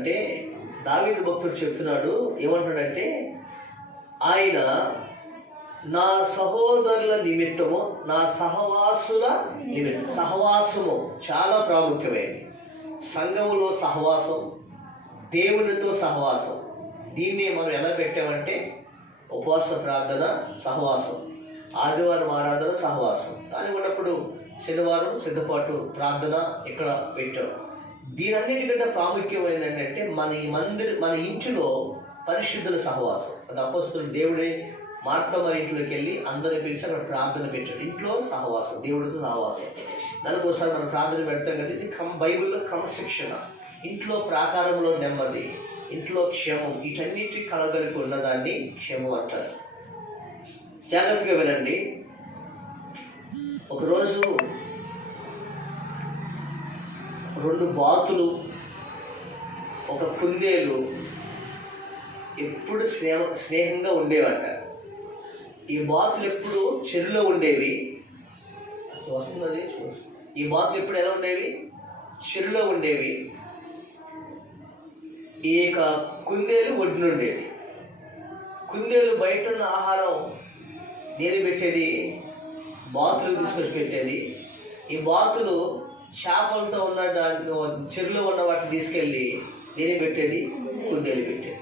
చెప్తున్నాడంటే, దావీదు భక్తుడు చెప్తున్నాడు, ఏమంటున్నాడంటే, ఆయన నా సహోదరుల నిమిత్తము, నా సహవాసుల నిమిత్తం. సహవాసము చాలా ప్రాముఖ్యమైనది. సంఘములో సహవాసం, దేవునితో సహవాసం. దీన్ని మనం ఎలా పెట్టామంటే, ఉపవాస ప్రార్థన సహవాసం, ఆదివారం ఆరాధన సహవాసం, దాని ఉన్నప్పుడు శనివారం సిద్ధపాటు ప్రార్థన ఇక్కడ పెట్టాం. దీనన్నిటికంటే ప్రాముఖ్యమైనది ఏంటంటే, మన ఇంటిలో పరిశుద్ధుల సహవాసం. అది అపొస్తలుడు దేవుడే మార్తమ్మ ఇంట్లోకి వెళ్ళి అందరిని పిలిచి అక్కడ ప్రార్థన పెట్టాడు. ఇంట్లో సహవాసం, దేవుడితో సహవాసం. దానికోసారి మనం ప్రార్థన పెడతాం కదా, ఇది బైబిల్లో క్రమశిక్షణ. ఇంట్లో ప్రాకారంలో నెమ్మది, ఇంట్లో క్షేమం, వీటన్నిటి కలగలిపి ఉన్నదాన్ని క్షేమం అంటారు. జాగ్రత్తగా వినండి. ఒకరోజు 2 బాతులు, ఒక కుందేలు ఎప్పుడు స్నేహంగా ఉండేవట. ఈ బాతులు ఎప్పుడు చెరువులో ఉండేవి. వస్తున్నది. ఈ బాతులు ఎప్పుడు ఎలా ఉండేవి? చెరువులో ఉండేవి. ఈ కుందేలు ఒడ్డున ఉండేది. కుందేలు బయట ఉన్న ఆహారం నేను పెట్టేది, బాతులు తీసుకొచ్చి పెట్టేది. ఈ బాతులు చేపలతో ఉన్న చెరువులో ఉన్న వాటిని తీసుకెళ్ళి నేను పెట్టేది, కుందేలు పెట్టేది.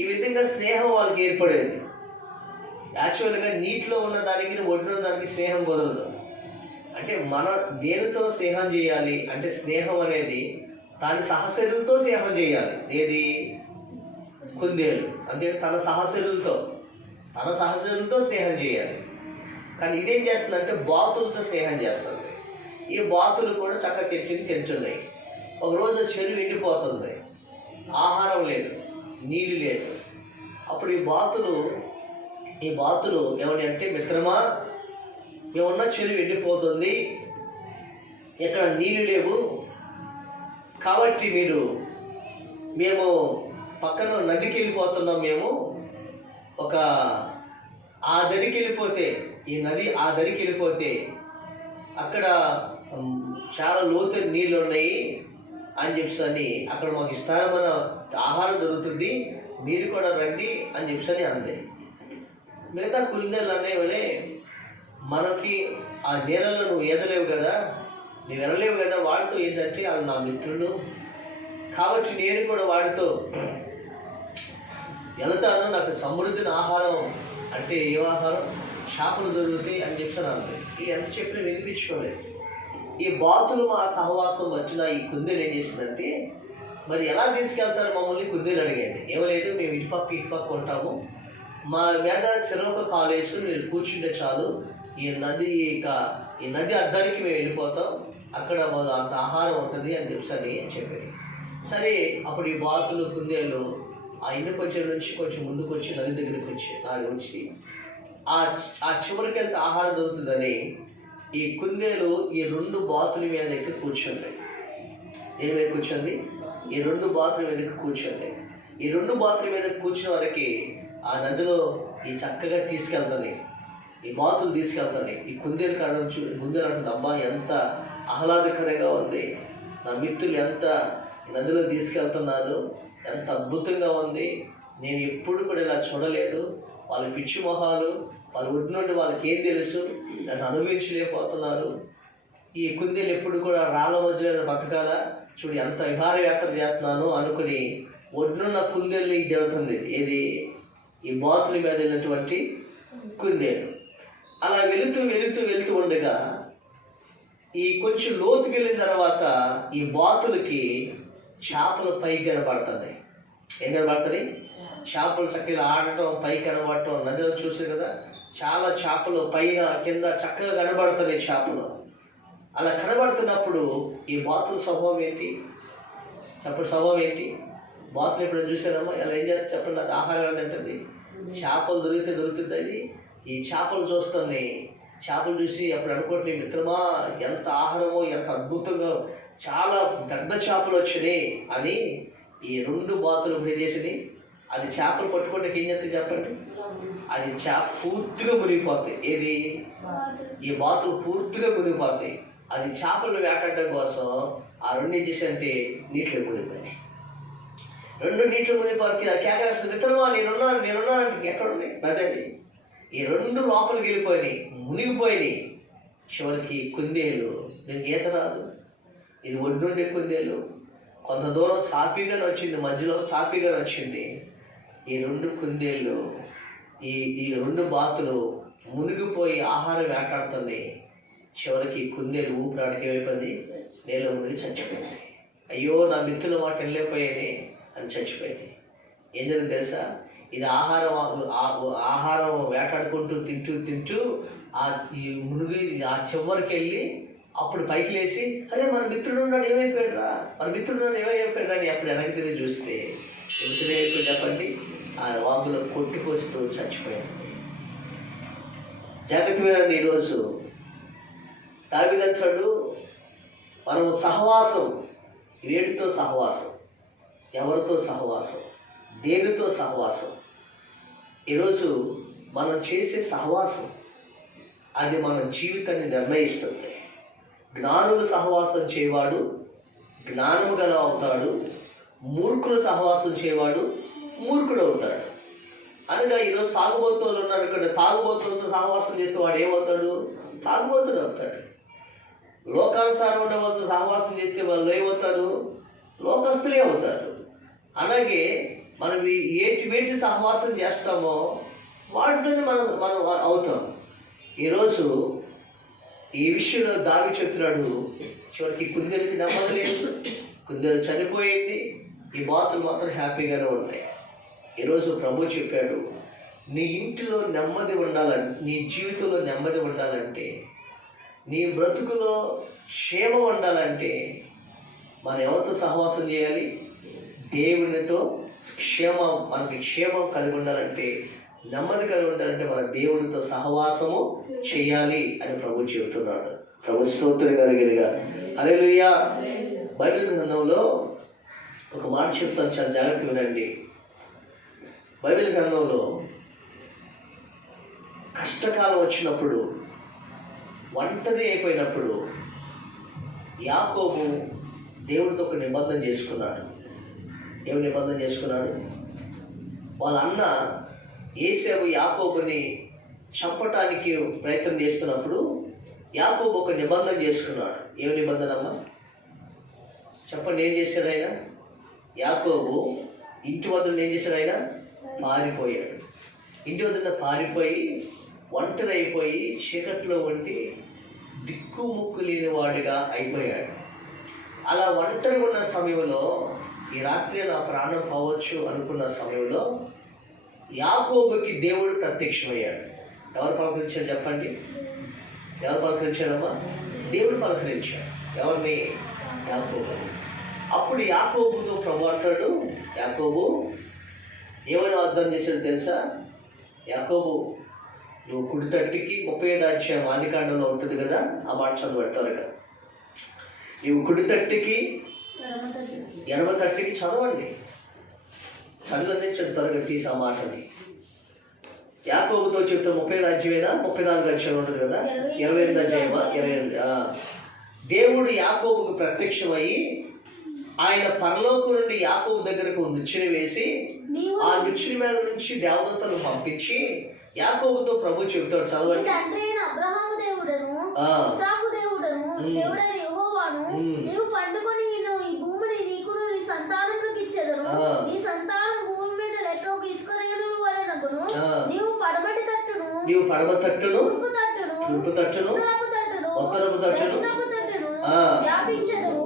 ఈ విధంగా స్నేహం వాళ్ళకి ఏర్పడేది. యాక్చువల్గా నీటిలో ఉన్న దానికి, ఒడ్డున దానికి స్నేహం కుదరదు. అంటే మన దేనితో స్నేహం చేయాలి అంటే, స్నేహం అనేది దాని సహచరులతో స్నేహం చేయాలి. ఏది? కుందేలు అంటే తన సహచరులతో స్నేహం చేయాలి. కానీ ఇదేం చేస్తుందంటే, బాతులతో స్నేహం చేస్తుంది. ఈ బాతులు కూడా చక్కగా తెచ్చున్నాయి. ఒకరోజు చెరువు ఎండిపోతుంది, ఆహారం లేదు, నీళ్ళు లేదు. అప్పుడు ఈ బాతులు ఏమని అంటే, మిత్రమా, మేమున్న చెరువు ఎండిపోతుంది, ఎక్కడ నీళ్ళు లేవు, కాబట్టి మేము పక్కన నదికి వెళ్ళిపోతున్నాం. మేము ఆ దరికి వెళ్ళిపోతే, ఈ నది ఆ దరికి వెళ్ళిపోతే అక్కడ చాలా లోతైన నీళ్ళు ఉన్నాయి అని చెప్పని, అక్కడ మాకు ఇస్తారమైన ఆహారం దొరుకుతుంది, మీరు కూడా రండి అని చెప్పని అంది. మిగతా కుందేళ్ళు అనేవలే, మనకి ఆ నీళ్ళలో నువ్వు ఈదలేవు కదా, నువ్వు వెళ్ళలేవు కదా, వాడితో ఏంటంటే వాళ్ళు నా మిత్రులు, కాబట్టి నేను కూడా వాడితో వెళ్తాను, నాకు సమృద్ధిని ఆహారం అంటే ఏం ఆహారం? చేపలు దొరుకుతాయి అని చెప్పాను అంతే. ఇది ఎంత చెప్పినా వినిపించుకోలేదు. ఈ బాతులు మా సహవాసం వచ్చిన ఈ కుందేలు ఏం చేసిందంటే, మరి ఎలా తీసుకెళ్తారు మమ్మల్ని? కుందేలు అడిగేది. ఏమలేదు, మేము ఇటుపక్క ఉంటాము, మా మీద చెరొక కాలేసు, మీరు కూర్చుంటే చాలు, ఈ నది అద్దానికి మేము వెళ్ళిపోతాం, అక్కడ మాకు అంత ఆహారం ఉంటుంది అని చెప్పారు. సరే, అప్పుడు ఈ బాతులు కుందేలు ఆ ఇంటికొచ్చే నుంచి కొంచెం ముందుకు వచ్చి నది దగ్గరికి వచ్చి ఆ చివరికి వెళ్తే ఆహారం దొరుకుతుందని ఈ కుందేలు ఈ 2 బాతుల మీద ఎక్కి కూర్చుంది. ఏమి మీద కూర్చుంది? ఈ 2 బాతుల మీద కూర్చుంది. ఈ 2 బాతుల మీద కూర్చున్న వారికి ఆ నదిలో ఈ చక్కగా తీసుకెళ్తాయి, ఈ బాతులు తీసుకెళ్తాయి. ఈ కుందేలు కుందేలు అంటుంది, అబ్బా ఎంత ఆహ్లాదకరంగా ఉంది, నా మిత్రులు ఎంత నదిలో తీసుకెళ్తున్నారు, ఎంత అద్భుతంగా ఉంది, నేను ఎప్పుడు కూడా ఇలా చూడలేదు, వాళ్ళ పిచ్చి మొహాలు, వాళ్ళ ఒడ్డు నుండి వాళ్ళకి ఏం తెలుసు, నన్ను అనుభవించలేకపోతున్నారు, ఈ కుందేలు ఎప్పుడు కూడా రాళ్ళ మధ్యలో బతకాలా, చూడు ఎంత విహారయాత్ర చేస్తున్నాను అనుకుని ఒడ్డునున్న కుందేలు జరుగుతుంది. ఏది? ఈ బాతుల మీద వెళ్ళినటువంటి కుందేలు. అలా వెళుతూ ఉండగా ఈ కొంచెం లోతుకి వెళ్ళిన తర్వాత ఈ బాతులకి చేపలు పైకి కనబడుతున్నాయి. ఏం కనబడుతుంది? చేపలు చక్కగా ఆడటం, పైకి కనబడటం. నదిలో చూసారు కదా, చాలా చేపలు పైన కింద చక్కగా కనబడుతున్నాయి చేపలు. అలా కనబడుతున్నప్పుడు ఈ బాతుల స్వభావం ఏంటి? స్వభావం ఏంటి? బాతులు ఎప్పుడు చూసారమ్మా ఎలా ఏం చేస్తారు చెప్పండి? అది ఆహారం ఏంటంటుంది, చేపలు దొరుకుతుంది. అది ఈ చేపలు చూస్తుంది. చేపలు చూసి అప్పుడు అనుకోండి, మిత్రమా ఎంత ఆహారమో, ఎంత అద్భుతంగా, చాలా పెద్ద చేపలు వచ్చినాయి అని ఈ 2 బాతులు ఏం చేసింది, అది చేపలు పట్టుకుంటే ఏం చేస్తుంది చెప్పండి? అది పూర్తిగా మునిగిపోతాయి. ఏది? ఈ బాతులు పూర్తిగా మునిగిపోతాయి. అది చేపలను వేటాడడం కోసం ఆ 2 ఏం చేశారంటే నీటిలో మునిగిపోయినాయి. 2 నీటి మునిగి కేకలేస్తుంది, మిత్రమా నేనున్నాను ఎక్కడున్నాయి అదండి. ఈ 2 లోపలికి వెళ్ళిపోయినాయి, మునిగిపోయినాయి. చివరికి కుందేలు, దీనికి ఈత రాదు, ఇది ఒడ్డుండే కుందేలు, కొంత దూరం సాఫీగా వచ్చింది, మధ్యలో సాఫీగా వచ్చింది. ఈ 2 కుందేళ్ళు, ఈ 2 బాతులు మునిగిపోయి ఆహారం వేటాడుతుంది. చివరికి కుందేలు ఊపిరాడికి ఏమైపోయింది, నేల మునిగి చచ్చిపోయింది. అయ్యో నా మిత్రుల మాట వెళ్ళిపోయాయి అని చచ్చిపోయింది. ఏం జరిగింది తెలుసా? ఇది ఆహారం వేటాడుకుంటూ తింటూ ఈ మునిగి ఆ చివరికి వెళ్ళి అప్పుడు పైకి లేచి, అరే మన మిత్రుడు ఉన్నాడు ఏమైపోయాడురా అని అప్పుడు వెనక్కి తిరిగి చూస్తే మిత్రుడు ఏమైపోయి చెప్పండి, ఆ వాగులో కొట్టుకొస్తూ చచ్చిపోయాడు. జాగ్రత్తగా ఈరోజు దావీదంటాడు, మనం సహవాసం, వేటితో సహవాసం, ఎవరితో సహవాసం, దేనితో సహవాసం. ఈరోజు మనం చేసే సహవాసం అది మన జీవితాన్ని నిర్ణయిస్తుంది. జ్ఞానులు సహవాసం చేయవాడు జ్ఞానము గల అవుతాడు, మూర్ఖులు సహవాసం చేయవాడు మూర్ఖుడు అవుతాడు. అనగా ఈరోజు తాగుబోతులు ఉన్నారు ఇక్కడ, తాగుబోతులతో సహవాసం చేస్తే వాడు ఏమవుతాడు? తాగుబోతుడు అవుతాడు. లోకానుసారం ఉండే వాళ్ళతో సహవాసం చేస్తే వాళ్ళు ఏమవుతారు? లోకస్తులే అవుతారు. అలాగే మనం వేటి సహవాసం చేస్తామో వాటితోనే మనం అవుతాం. ఈరోజు ఈ విషయంలో దావీదు చెప్తున్నాడు, చివరికి కుందేలుకి నెమ్మది లేదు, కుందేలు చనిపోయింది, ఈ బాతులు మాత్రం హ్యాపీగానే ఉన్నాయి. ఈరోజు ప్రభు చెప్పాడు, నీ ఇంటిలో నెమ్మది ఉండాలంటే, నీ జీవితంలో నెమ్మది ఉండాలంటే, నీ బ్రతుకులో క్షేమం ఉండాలంటే మనం ఎవరితో సహవాసం చేయాలి? దేవునితో. మనకి క్షేమం కలిగి ఉండాలంటే, నెమ్మది కలిగి ఉండాలంటే మన దేవుడితో సహవాసము చేయాలి అని ప్రభు చెబుతున్నాడు. ప్రభు స్తోత్రం కలిగినగా హల్లెలూయా. బైబిల్ గ్రంథంలో ఒక మాట చెప్తాను, చాలా జాగ్రత్త వినండి. బైబిల్ గ్రంథంలో కష్టకాలం వచ్చినప్పుడు, ఒంటరి అయిపోయినప్పుడు యాకోబు దేవుడితో ఒక నిబంధన చేసుకున్నాడు. దేవుడు నిబంధన చేసుకున్నాడు. వాళ్ళ అన్న ఏసేవు యాకోబుని చంపటానికి ప్రయత్నం చేస్తున్నప్పుడు యాకోబు ఒక నిబంధన చేసుకున్నాడు. ఏమి నిబంధన అమ్మా చెప్పండి? ఏం చేశాడు ఆయన? యాకోబు ఇంటి వద్ద ఏం చేశాడు? ఆయన పారిపోయాడు. ఇంటి వద్ద పారిపోయి ఒంటరి అయిపోయి చీకట్లో ఉండి దిక్కుముక్కు లేనివాడిగా అయిపోయాడు. అలా ఒంటరి ఉన్న సమయంలో, ఈ రాత్రి నా ప్రాణం పోవచ్చు అనుకున్న సమయంలో యాకోబుకి దేవుడు ప్రత్యక్షమయ్యాడు. ఎవరు పలకరించాడు చెప్పండి? ఎవరు పలకరించాడమ్మా? దేవుడు పలకరించాడు. ఎవరిని? యాకోబు. అప్పుడు యాకోబుతో ప్రభు అంటాడు, యాకోబు ఏమైనా అర్థం చేశాడు తెలుసా? యాకోబు, నువ్వు కుడి తట్టికి 35వ అధ్యాయం ఆదికాండంలో ఉంటుంది కదా, ఆ మాట చదవబెడతారు కదా. నువ్వు కుడి తట్టికి ఎడమ తట్టికి చదవండి, చదివందించండి త్వరగా తీసి ఆ మాటని. యాకోబుతో చెప్తే 35వ అధ్యాయమేనా 34వ అధ్యాయం ఉంటుంది కదా, 28వ అధ్యాయమా 28. దేవుడు యాకోబుకు ప్రత్యక్షమయ్యి ఆయన పరలోకం నుండి యాకోబు దగ్గరకు నిచ్చెన వేసి ఆ నిచ్చెన మీద నుంచి దేవదూతలను పంపించి యాకోబుతో ప్రభు చెబుతాడు, చదవండి. నీవు పండుకొని ఈ భూమిని నీకును నీ సంతానములకు ఇచ్చెదను. నీ సంతానం భూమి మీద లెక్క ఒక ఇసుక రేణుల వలెనగును. నీవు పడమటి తట్టును తూర్పు తట్టును ఉత్తరపు తట్టును వ్యాపించెదవు.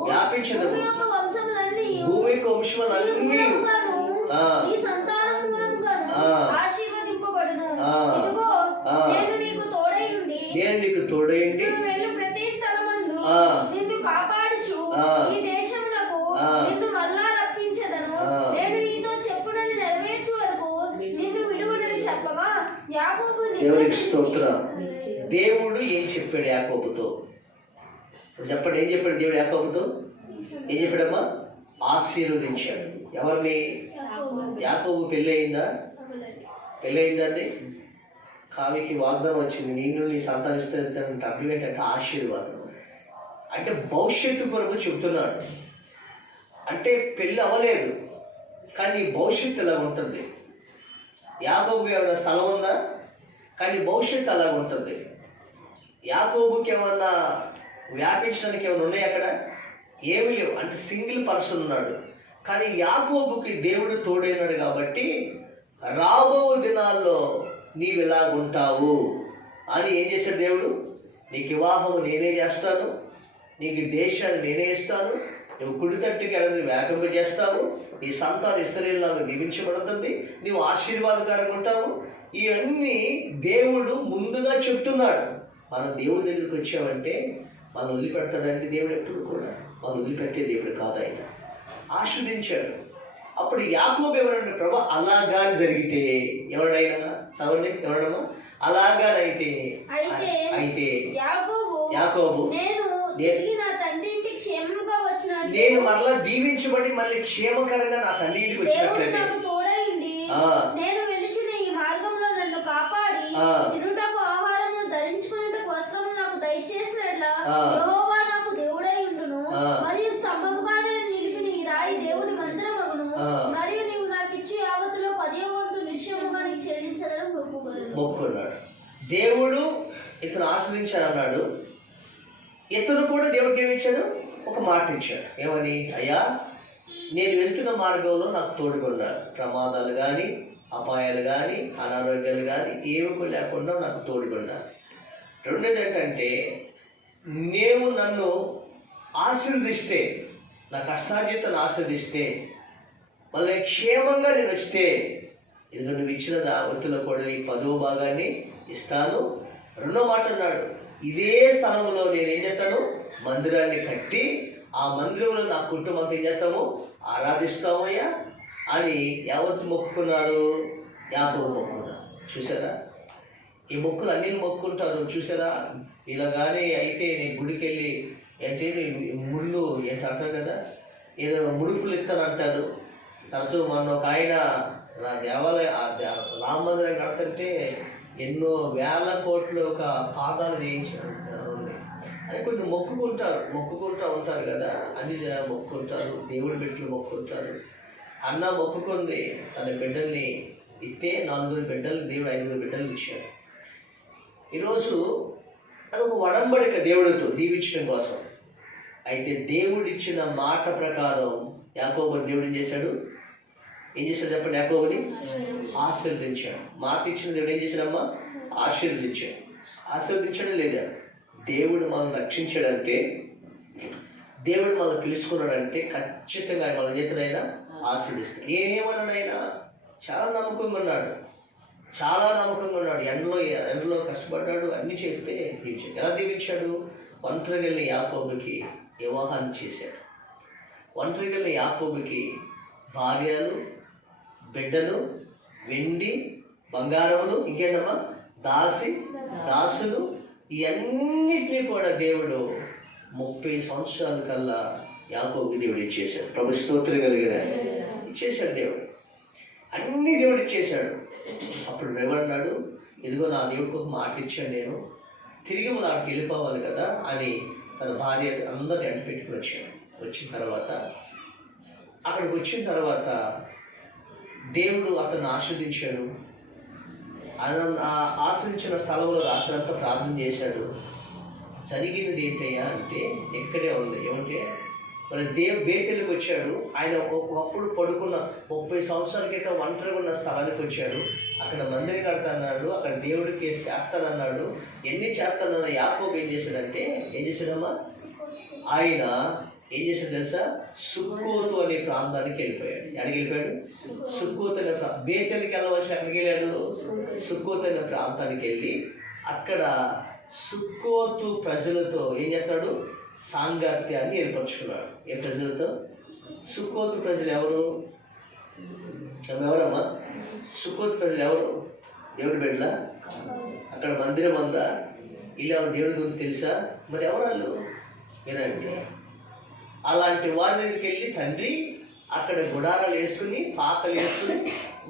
భూమి యొక్క వంశములన్నీ నీ సంతానం మూలముగాను ఆశీర్వదింపబడును. ఇదిగో నేను నీకు తోడైయుండి వెళ్ళు ప్రతి స్థలమందు నిన్ను కాపాడుచు ఈ దేశమునకు నిన్ను మరలా రప్పించెదను. నేను నీతో చెప్పునది నెరవేర్చు వరకు నిన్ను విడువనని చెప్పగా యాకోబు దేవునికి స్తోత్రం. దేవుడు ఏం చెప్పాడు యాకోబుతో? చెప్పండి, ఏం చెప్పాడు దేవుడు యాకోబుతో? ఏం చెప్పాడమ్మా? ఆశీర్వదించాడు. ఎవరిని? యాకోబు పెళ్ళి అయిందండి. కావికి వాగ్దానం వచ్చింది, నేను నీ సంతానిస్తానంటే అర్థం ఏంటంటే ఆశీర్వాదం. అంటే భవిష్యత్తు కొరకు చెబుతున్నాడు. అంటే పెళ్ళి అవ్వలేదు కానీ భవిష్యత్తు ఎలా ఉంటుంది. యాకోబుకి ఏమైనా స్థలం ఉందా, కానీ భవిష్యత్తు అలాగ ఉంటుంది. యాకోబుకి ఏమన్నా వ్యాపించడానికి ఏమైనా ఉన్నాయి అక్కడ, ఏమి లేవు. అంటే సింగిల్ పర్సన్ ఉన్నాడు. కానీ యాకోబుకి దేవుడు తోడైనాడు కాబట్టి రాబో దినాల్లో నీవు ఇలాగుంటావు అని ఏం చేశాడు దేవుడు, నీకు వివాహము నేనే చేస్తాను, నీకు దేశాన్ని నేనే ఇస్తాను, నువ్వు కుడి తట్టుకి ఎడని వ్యాపింప చేస్తావు, నీ సంతానం ఇశ్రాయేలులాగా దీవించబడుతుంది, నీవు ఆశీర్వాదకరంగా ఉంటావు. ఇవన్నీ దేవుడు ముందుగా చెప్తున్నాడు. మనం దేవుడి దగ్గరికి వచ్చామంటే మనం వదిలిపెడతాడంటే దేవుడు ఎప్పుడు కూడా మనం వదిలిపెట్టే దేవుడు కాదు. ఆయన ఆస్వాదించాడు. అప్పుడు యాకోబు ఎవరంటే ప్రభు అలాగాని జరిగితే ఎవడైనా చదవండి, ఎవడమ్మా అలాగానైతే అయితే యాకోబు నేను మరలా దీవించబడి మళ్ళీ క్షేమకరంగా నా తండ్రి ఇంటికి వచ్చినట్లయితే నేను వెలుచున్న ఈ మార్గంలో నన్ను కాపాడి తినుటకు ఆహారము ధరించుకున్నటకు వస్త్రము నాకు దయచేసినట్లా యెహోవా నాకు దేవుడై ఉండును. మరియు స్తంభముగానే నిలిపిన ఈ రాయి దేవుని మందిరమగును. మరియు నీవు నాకు ఇచ్చి యావత్తులో 10వ వంతు నిశ్చయముగా నీకు చెల్లించదని మొక్కుకున్నాడు. దేవుడు ఇతను ఆస్వాదించాడు అన్నాడు. ఇతను కూడా దేవుడికి ఏమిచ్చాడు, ఒక మాట ఇచ్చాడు. ఏమని, అయ్యా నేను వెళ్తున్న మార్గంలో నాకు తోడుగా, ప్రమాదాలు కానీ అపాయాలు కానీ అనారోగ్యాలు కానీ ఏమి లేకుండా నాకు తోడుగా. రెండోది ఏంటంటే, నేను నన్ను ఆశీర్వదిస్తే, నా కష్టార్జితను ఆశీర్వదిస్తే, మళ్ళీ క్షేమంగా నేను వస్తే ఇది నువ్వు ఇచ్చిన దావతిలో కూడా నీ 10వ భాగాన్ని ఇస్తాను. రెండో మాట అన్నాడు, ఇదే స్థలంలో నేను ఏం చేస్తాను, మందిరాన్ని కట్టి ఆ మందిరంలో నా కుటుంబంతో ఏం చేస్తాము, ఆరాధిస్తామయ్యా అని ఎవరు మొక్కుకున్నారు, యాకోబు మొక్కుకున్నారు. చూసారా, ఈ మొక్కులు అన్నీ మొక్కుంటారు. చూసారా, ఇలాగానే అయితే నేను గుడికి వెళ్ళి అంటే ముళ్ళు ఎంత అంటారు కదా, ఏదో ముడుపులు ఇస్తానంటారు. తరచూ మొన్న ఒక ఆయన నా దేవాలయ రామ మందిరం కడుతుంటే ఎన్నో వేల కోట్లు ఒక పాదాలు చేయించారు. అని కొన్ని మొక్కుకుంటూ ఉంటారు కదా, అన్ని మొక్కుకుంటారు. దేవుడి బిడ్డలు మొక్కుకుంటారు. అన్న మొక్కుకుంది తన బిడ్డల్ని ఇస్తే 4 బిడ్డలు, దేవుడు 5 బిడ్డలు ఇచ్చాడు. ఈరోజు అదొక వడంబడిక దేవుడితో దీవించడం కోసం. అయితే దేవుడు ఇచ్చిన మాట ప్రకారం యాకోబు దేవుడు ఏం చేశాడు చెప్పండి, యాకోబుని ఆశీర్వదించాడు. మాట ఇచ్చిన దేవుడు ఏం చేశాడమ్మా, ఆశీర్వదించాడు. ఆశీర్వదించడం లేదా, దేవుడు మనం రక్షించాడంటే, దేవుడు మనం పిలుచుకున్నాడంటే ఖచ్చితంగా మన చేతనైనా ఆశీర్వదిస్తాడు. ఏమనైనా చాలా నమ్మకంగా ఉన్నాడు, ఎండలో కష్టపడ్డాడు, అన్నీ చేస్తే దీవించాడు. ఎలా దీవించాడు, ఒంటరిగా వెళ్ళిన యాకోబుకి వివాహాన్ని చేశాడు. ఒంటరిగా వెళ్ళిన యాకోబుకి భార్యలు, బిడ్డలు, వెండి బంగారములు, ఇంకేంటమ్మా దాసులు, ఇవన్నిటినీ కూడా దేవుడు 30 సంవత్సరాల కల్లా యాకోబుకి దేవుడు ఇచ్చేశాడు. ప్రభు స్తోత్రం కలిగిన ఇచ్చేశాడు దేవుడు, అన్ని దేవుడు ఇచ్చేశాడు. అప్పుడు ఎవరన్నాడు, ఇదిగో నా దేవుడికి ఒక మాట ఇచ్చాను, నేను తిరిగి నాకు వెళ్ళిపోవాలి కదా అని తన భార్య అందరిని అంటి పెట్టుకుని వచ్చాడు. వచ్చిన తర్వాత అక్కడికి వచ్చిన తర్వాత దేవుడు అతను ఆస్వాదించాడు. ఆశ్రయించిన స్థలంలో రాత్రంతా ప్రార్థన చేశాడు. జరిగినది ఏంటయ్యా అంటే ఎక్కడే ఉంది. ఏమంటే మరి బేతెలకు వచ్చాడు. ఆయన ఒకప్పుడు పడుకున్న 30 సంవత్సరాల క్రితం ఒంటరిగా ఉన్న స్థలానికి వచ్చాడు. అక్కడ మందిరం కడతాన్నాడు, అక్కడ దేవుడికి చేస్తానన్నాడు, ఎన్ని చేస్తానన్నా యాకోబు ఏం చేశాడంటే, ఏం చేశాడమ్మా, ఆయన ఏం చేశాడు తెలుసా, సుక్కోతు అనే ప్రాంతానికి వెళ్ళిపోయాడు. ఎక్కడికి వెళ్ళిపోయాడు, సుక్కోతు అనే బేతెలకి వెళ్ళవచ్చు. ఎక్కడికి వెళ్ళాడు, సుక్కోతు అనే ప్రాంతానికి వెళ్ళి అక్కడ సుక్కోతు ప్రజలతో ఏం చేస్తాడు, సాంగత్యాన్ని ఏర్పరచుకున్నాడు. ఏ ప్రజలతో, సుక్కోతు ప్రజలు ఎవరమ్మా, సుక్కోతు ప్రజలు ఎవరు, దేవుడి బిడ్డలా, అక్కడ మందిరం అంతా ఇలా దేవుడి గురించి తెలుసా, మరి ఎవరు వాళ్ళు వినండి. అలాంటి వారి దగ్గరికి వెళ్ళి తండ్రి అక్కడ గుడారాలు వేసుకుని పాకలు వేసుకుని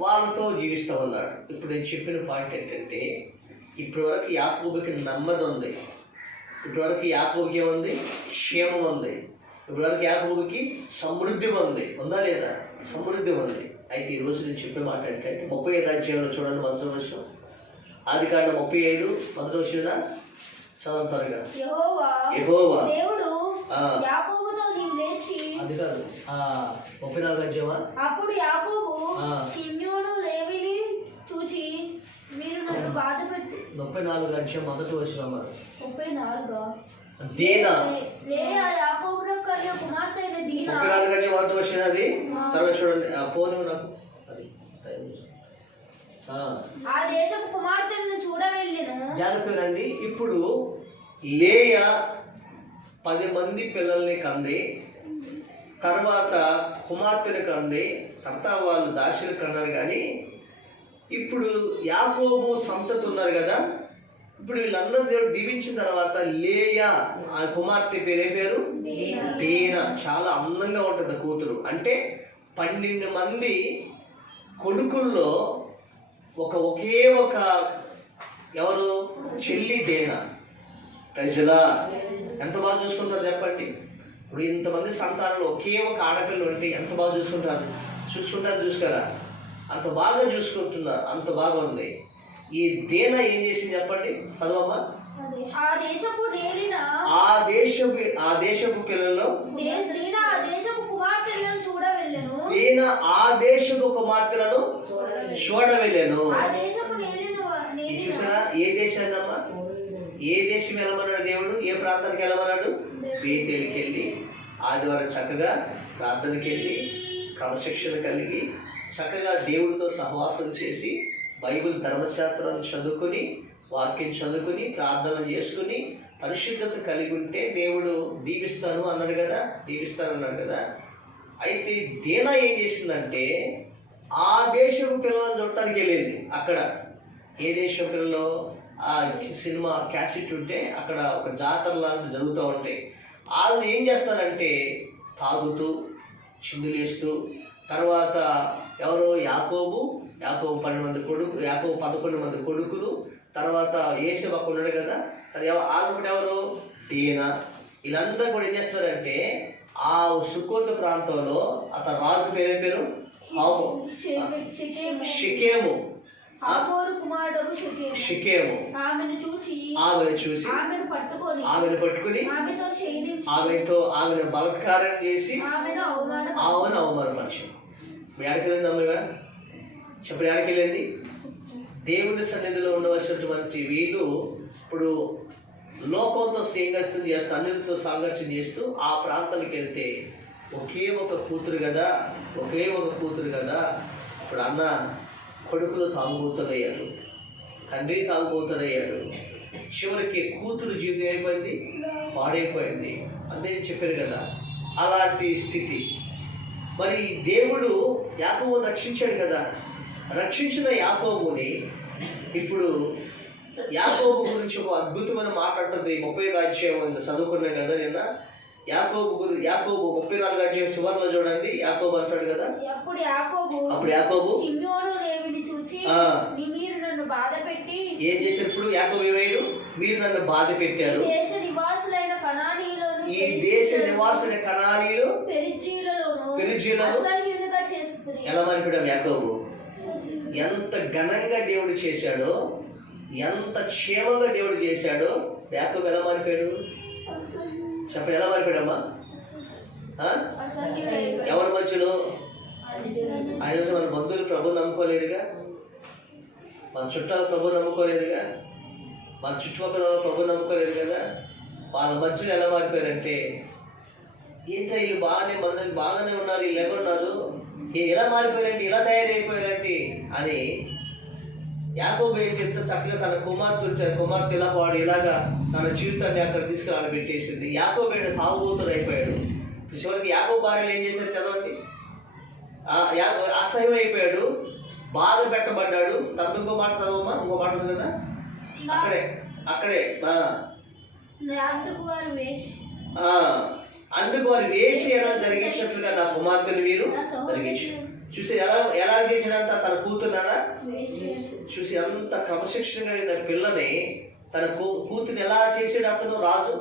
వాళ్ళతో జీవిస్తూ ఉన్నాడు. ఇప్పుడు నేను చెప్పిన పాయింట్ ఏంటంటే, ఇప్పటివరకు యాకోబుకి నెమ్మది ఉంది, ఇప్పటివరకు యాకోబుకి ఏముంది, క్షేమం ఉంది, ఇప్పటివరకు యాకోబుకి సమృద్ధి ఉంది, ఉందా లేదా? సమృద్ధి ఉంది. అయితే ఈ రోజు నేను చెప్పే మాట ఏంటంటే 35 అధ్యాయంలో చూడండి, 1వ వచనం. ఆదికాండం 35 1వ వచనం చదువుతారుగా. యెహోవా దేవుడు యాకోబుతో నీవు లేచి, అది కాదు 34 అధ్యాయమా. అప్పుడు యాకోబు షిమ్యోను లేవిని చూచి, మీరు నన్ను బాధపెట్టి 34 అధ్యాయం 1వ వచనం. 34 దీనా లేయా యాకోబును కన్న కుమార్తె అయిన దీనా. 34 అధ్యాయం 1వ వచనం. అది తర్వాత చూడండి, ఫోన్ నాకు అది ఆ దేశపు కుమార్తెలను చూడవెళ్ళెను. జాగ్రత్త రండి. ఇప్పుడు లేయా 10 మంది పిల్లల్ని కంది, తర్వాత కుమార్తెను కంది, తర్వాత వాళ్ళు దాసిని కన్నారు. కానీ ఇప్పుడు యాకోబు సంతతి ఉన్నారు కదా, ఇప్పుడు వీళ్ళందరూ దేవుడు దీవించిన తర్వాత లేయా ఆ కుమార్తె పేరు దీనా. చాలా అందంగా ఉంటుంది కూతురు. అంటే 12 మంది కొడుకుల్లో ఒకే ఒక ఎవరు చెల్లి దీనా. ప్రజలా ఎంత బాగా చూసుకుంటారు చెప్పండి. ఇప్పుడు ఇంతమంది సంతానంలో ఒకే ఒక ఆడపిల్ల ఉంటే ఎంత బాగా చూసుకుంటారా? అంత బాగా చూసుకుంటున్నారు, అంత బాగా ఉంది. ఈ దీనా ఏం చేసింది చెప్పండి, చదవమ్మా. ఆ దేశపు పిల్లల్లో దీనా ఆ దేశపు కుమార్తెలను చూడవెళ్ళెను. దీనా ఆ దేశపు కుమార్తెలను చూడవెళ్ళెను. చూసారా? ఏ దేశాన్ని అమ్మా? ఏ దేశం వెళ్ళమన్నాడు దేవుడు? ఏ ప్రాంతానికి వెళ్ళమన్నాడు? బేతేలుకి వెళ్ళి ఆదివారం చక్కగా ప్రార్థనకి వెళ్ళి క్రమశిక్షణ కలిగి చక్కగా దేవుడితో సహవాసం చేసి బైబిల్ ధర్మశాస్త్రాన్ని చదువుకుని వాక్యం చదువుకుని ప్రార్థన చేసుకుని పరిశుద్ధత కలిగి ఉంటే దేవుడు దీవిస్తాను అన్నాడు కదా. అయితే దీనా ఏం చేసిందంటే ఆ దేశపు పిల్లలను చూడటానికి వెళ్ళింది. అక్కడ ఏ దేశం పిల్లలు? ఆ సినిమా క్యాసెట్ ఉంటే అక్కడ ఒక జాతర లాంటివి జరుగుతూ ఉంటాయి. వాళ్ళు ఏం చేస్తారంటే తాగుతూ చిందులేస్తూ, తర్వాత ఎవరో యాకోబు 11 మంది కొడుకులు, తర్వాత యేసేపు అక్కడ ఉన్నాడు కదా, ఆల్రెడీ ఎవరు దీనా. వీళ్ళందరూ కూడా ఏం చేస్తారంటే ఆ సుక్కోతు ప్రాంతంలో అతని రాజు పేరు షికేము. షికేము ఆమెను చూసి ఆమెను పట్టుకొని ఆమెను బలత్కారం చేసి ఆమెను అవమానపరిచాడు. ఎక్కడికెళ్ళింది అమ్మగా? చెప్పండి, ఎక్కడికెళ్ళింది? దేవుని సన్నిధిలో ఉండవలసినటువంటి వీళ్ళు ఇప్పుడు లోకంతో సాంగత్యం చేస్తూ, అందరితో సాంగత్యం చేస్తూ ఆ ప్రాంతానికి వెళ్తే ఒకే ఒక కూతురు కదా. ఇప్పుడు అన్న కొడుకులు తాగుబోతులయ్యాడు, తండ్రి తాగుబోతులయ్యాడు. చివరికి కూతురు జీవితం అయిపోయింది, పాడైపోయింది. అంతే చెప్పారు కదా. అలాంటి స్థితి. మరి దేవుడు యాకోబుని రక్షించాడు కదా. రక్షించిన యాకోబుని ఇప్పుడు యాకోబు గురించి ఒక అద్భుతమైన మాట అంటుంది. 35 అధ్యాయం చదువుకున్నాం కదా నిన్న. యాకోబు 34 అధ్యాయం సువర్ణలో చూడండి. యాకోబు అంటాడు కదా, అప్పుడు యాకోబు షిమ్యోను లేవిని చూసి, మీరు నన్ను బాధ పెట్టి ఏం చేశారు? ఇప్పుడు యాకోబు ఏమయ్యాడు? మీరు నన్ను బాధ పెట్టారు. ఈ దేశ నివాసులైన కనానీయులు పెరిజ్జీయులను అసహ్యులుగా చేస్తున్నారు. ఎలా మారిపోయాడు యాకోబు? ఎంత ఘనంగా దేవుడు చేశాడో, ఎంత క్షేమంగా దేవుడు చేశాడో. యాకోబు ఎలా మారిపోయాడు? చెప్పండి, ఎలా మారిపోయాడమ్మా? ఎవరి మధ్యలో? ఆయన మన బంధువులు ప్రభుని నమ్ముకోలేదుగా, మన చుట్టాలు ప్రభుని నమ్ముకోలేదుగా, మన చుట్టుపక్కల ప్రభుని నమ్ముకోలేదు కదా. వాళ్ళ మధ్యలో ఎలా మారిపోయారంటే, ఏంటో వీళ్ళు బాగానే ఉన్నారు, వీళ్ళు ఎవరున్నారు, ఎలా మారిపోయారంటే, ఇలా తయారైపోయారంటే అని యాకోబు ఏం చెప్తే చక్కగా తన కుమార్తె ఇలా వాడు ఇలాగా తన జీవితాన్ని అక్కడ తీసుకురాని పెట్టేసింది. యాకోబు తాగుబోతుడు అయిపోయాడు. చివరికి యాకోబు భార్యలు ఏం చేశారు చదవండి. అసహ్యం అయిపోయాడు, బాధ పెట్టబడ్డాడు. తర్వాత ఇంకో మాట చదవమ్మా, ఇంకో మాట ఉంది కదా అక్కడే అందుకు వారు వేసి ఎలా జరిగించినట్లుగా నా కుమార్తెను వీరు జరిగించారు. చూసి ఎలా చేశాడంట? తన కూతురున్నారా చూసి అంత క్రమశిక్షణగా ఉన్న పిల్లని తన కూతురుని ఎలా చేసాడు అతను రాజు?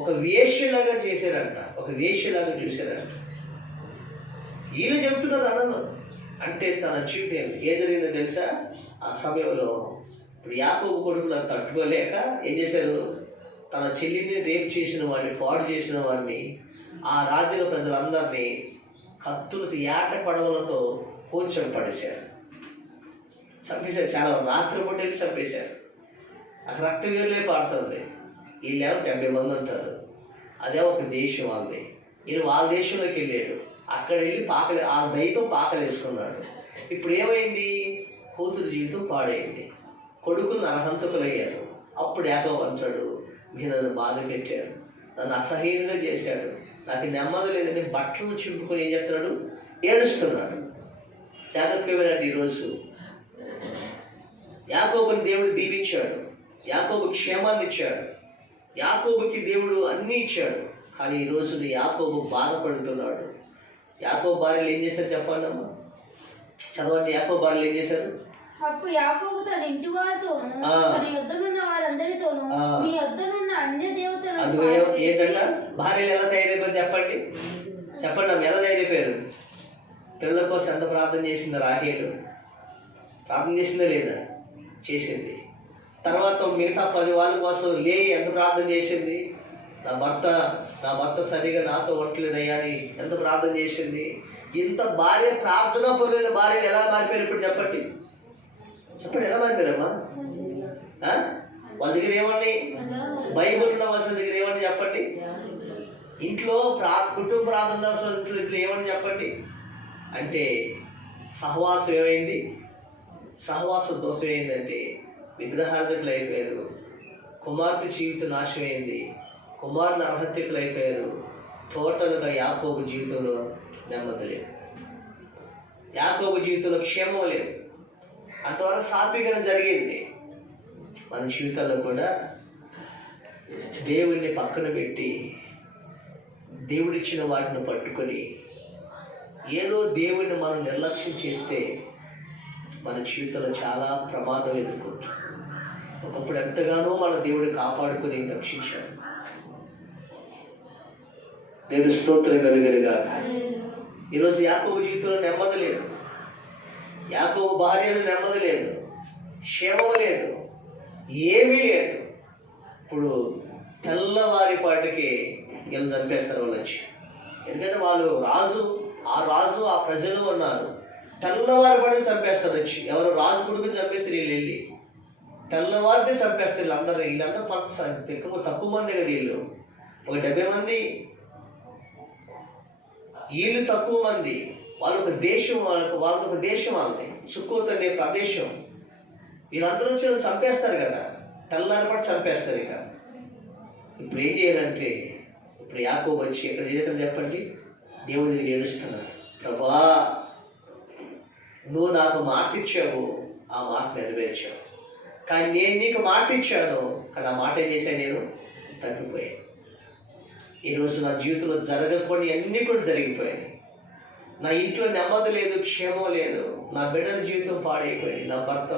ఒక వేశ్యలాగా చేశాడంట, ఒక వేశ్యలాగా చూశాడంట. వీళ్ళు చెబుతున్నారు అనను. అంటే తన జీవితం ఏం జరిగిందో తెలుసా? ఆ సమయంలో ఇప్పుడు యాకోబు కొడుకులు అది తట్టుకోలేక ఏం చేశారు? తన చెల్లిని రేపు చేసిన వాడిని, పాడు చేసిన వాడిని, ఆ రాజ్యంలో ప్రజలందరినీ కత్తులతో, ఏట పడవలతో కూర్చొని పడేశారు, చంపేశారు. చాలా రాత్రి పూట వెళ్ళి చంపేశారు. అక్కడ రక్త వేరులే పారుతుంది. వీళ్ళేమో 70 మంది ఉంటారు. అదే ఒక దేశం వాళ్ళది. ఈయన వాళ్ళ దేశంలోకి వెళ్ళాడు. అక్కడ వెళ్ళి పాకలు, ఆ దయతో పాకలు వేసుకున్నాడు. ఇప్పుడు ఏమైంది? కూతురు జీవితం పాడైంది, కొడుకులు నరహంతకులయ్యారు. అప్పుడు యాకోబు అంటాడు, మీరు నన్ను బాధ పెట్టారు, నన్ను అసహ్యంగా చేశాడు, నాకు నెమ్మది లేదని బట్టలు చింపుకొని ఏం చెప్తున్నాడు? ఏడుస్తున్నాడు. జాగ్రత్తగా వినండి. ఈరోజు యాకోబుని దేవుడు దీవించాడు, యాకోబు క్షేమాన్ని ఇచ్చాడు, యాకోబుకి దేవుడు అన్నీ ఇచ్చాడు. కానీ ఈరోజు యాకోబు బాధపడుతున్నాడు. యాకోబు భార్యలు ఏం చేశారు చెప్పండి అమ్మా, చదవండి. యాకోబు భార్యలు ఏం చేశారు? అప్పుడు యాకోబు తన ఇంటి వారితోను తన యొద్దనున్న వారందరితోను మీ యొద్దనున్న అన్య దేవతలను అందులో ఏంటంటే భార్యలు ఎలా తయారైపోయారు చెప్పండి, చెప్పండి అమ్మ, ఎలా తయారైపోయారు? పిల్లల కోసం ఎంత ప్రార్థన చేసింది రాహేలు? ప్రార్థన చేసిందా లేదా? చేసింది. తర్వాత మిగతా 10 వాళ్ళ కోసం ఎంత ప్రార్థన చేసింది? నా భర్త సరిగా నాతో ఉండలేదయ్యా అని ఎంత ప్రార్థన చేసింది? ఇంత భార్య, ప్రార్థన పొందిన భార్యలు ఎలా మారిపోయారు ఇప్పుడు చెప్పండి, చెప్పండి ఎలా మారిపోయారమ్మా? వాళ్ళ దగ్గర ఏమండి? బైబుల్ ఉన్న వాళ్ళ దగ్గర ఏమండి చెప్పండి? ఇంట్లో కుటుంబ ప్రార్థన ఇంట్లో ఏమని చెప్పండి? అంటే సహవాసం ఏమైంది? సహవాస దోషం ఏంటంటే విగ్రహార్థకులు అయిపోయారు, కుమార్తె జీవితం నాశనమైంది, కుమారుని అర్హత్యకులు అయిపోయారు. టోటల్గా యాకోబు జీవితంలో నెమ్మది లేదు, యాకోబు జీవితంలో క్షేమం లేదు. అంతవరకు సాత్వికంగా జరిగింది. మన జీవితాల్లో కూడా దేవుడిని పక్కన పెట్టి దేవుడిచ్చిన వాటిని పట్టుకొని ఏదో దేవుడిని మనం నిర్లక్ష్యం చేస్తే మన జీవితంలో చాలా ప్రమాదం ఎదుర్కోవచ్చు. ఒకప్పుడు ఎంతగానో మన దేవుడు కాపాడుకొని రక్షించాడు. దేవుని స్తోత్రం కలుగునుగా. ఈరోజు యాకోబు జీవితంలో నెమ్మది లేదు, యాకోబు భార్యలో నెమ్మది లేదు, క్షేమం లేదు, ఏమీ లేదు. ఇప్పుడు తెల్లవారిపాటికి వీళ్ళు చంపేస్తారు వాళ్ళు వచ్చి. ఎందుకంటే వాళ్ళు రాజు ఆ ప్రజలు ఉన్నారు. తెల్లవారిపాటికి చంపేస్తారు వచ్చి. ఎవరు రాజు కొడుకుని చంపేస్తారు వీళ్ళు వెళ్ళి, తెల్లవారితే చంపేస్తారు వీళ్ళందరూ తక్కువ మంది కదా వీళ్ళు, ఒక 70 మంది. వీళ్ళు తక్కువ మంది, వాళ్ళొక దేశం, వాళ్ళొక దేశం, వాళ్ళది సుక్కోత్ అనే ప్రదేశం. వీళ్ళందరూ వచ్చి చంపేస్తారు కదా, తెల్లారిపాటు చంపేస్తారు. ఇక ఇప్పుడు ఏం చేయాలంటే, ఇప్పుడు యాకోబు వచ్చి ఎక్కడ చేద్దాం చెప్పండి, దేవుడి దగ్గర ఏడుస్తున్నాడు. ప్రభా, నువ్వు నాకు మాట ఇచ్చావు, ఆ మాట నెరవేర్చావు. కానీ నేను నీకు మాట ఇచ్చాను, కానీ ఆ మాట ఏం చేశాను? నేను తగ్గిపోయాను. ఈరోజు నా జీవితంలో జరగకుండా అన్నీ కూడా జరిగిపోయాయి. నా ఇంట్లో నెమ్మది లేదు, క్షేమం లేదు, నా బిడ్డల జీవితం పాడైపోయింది, నా భర్త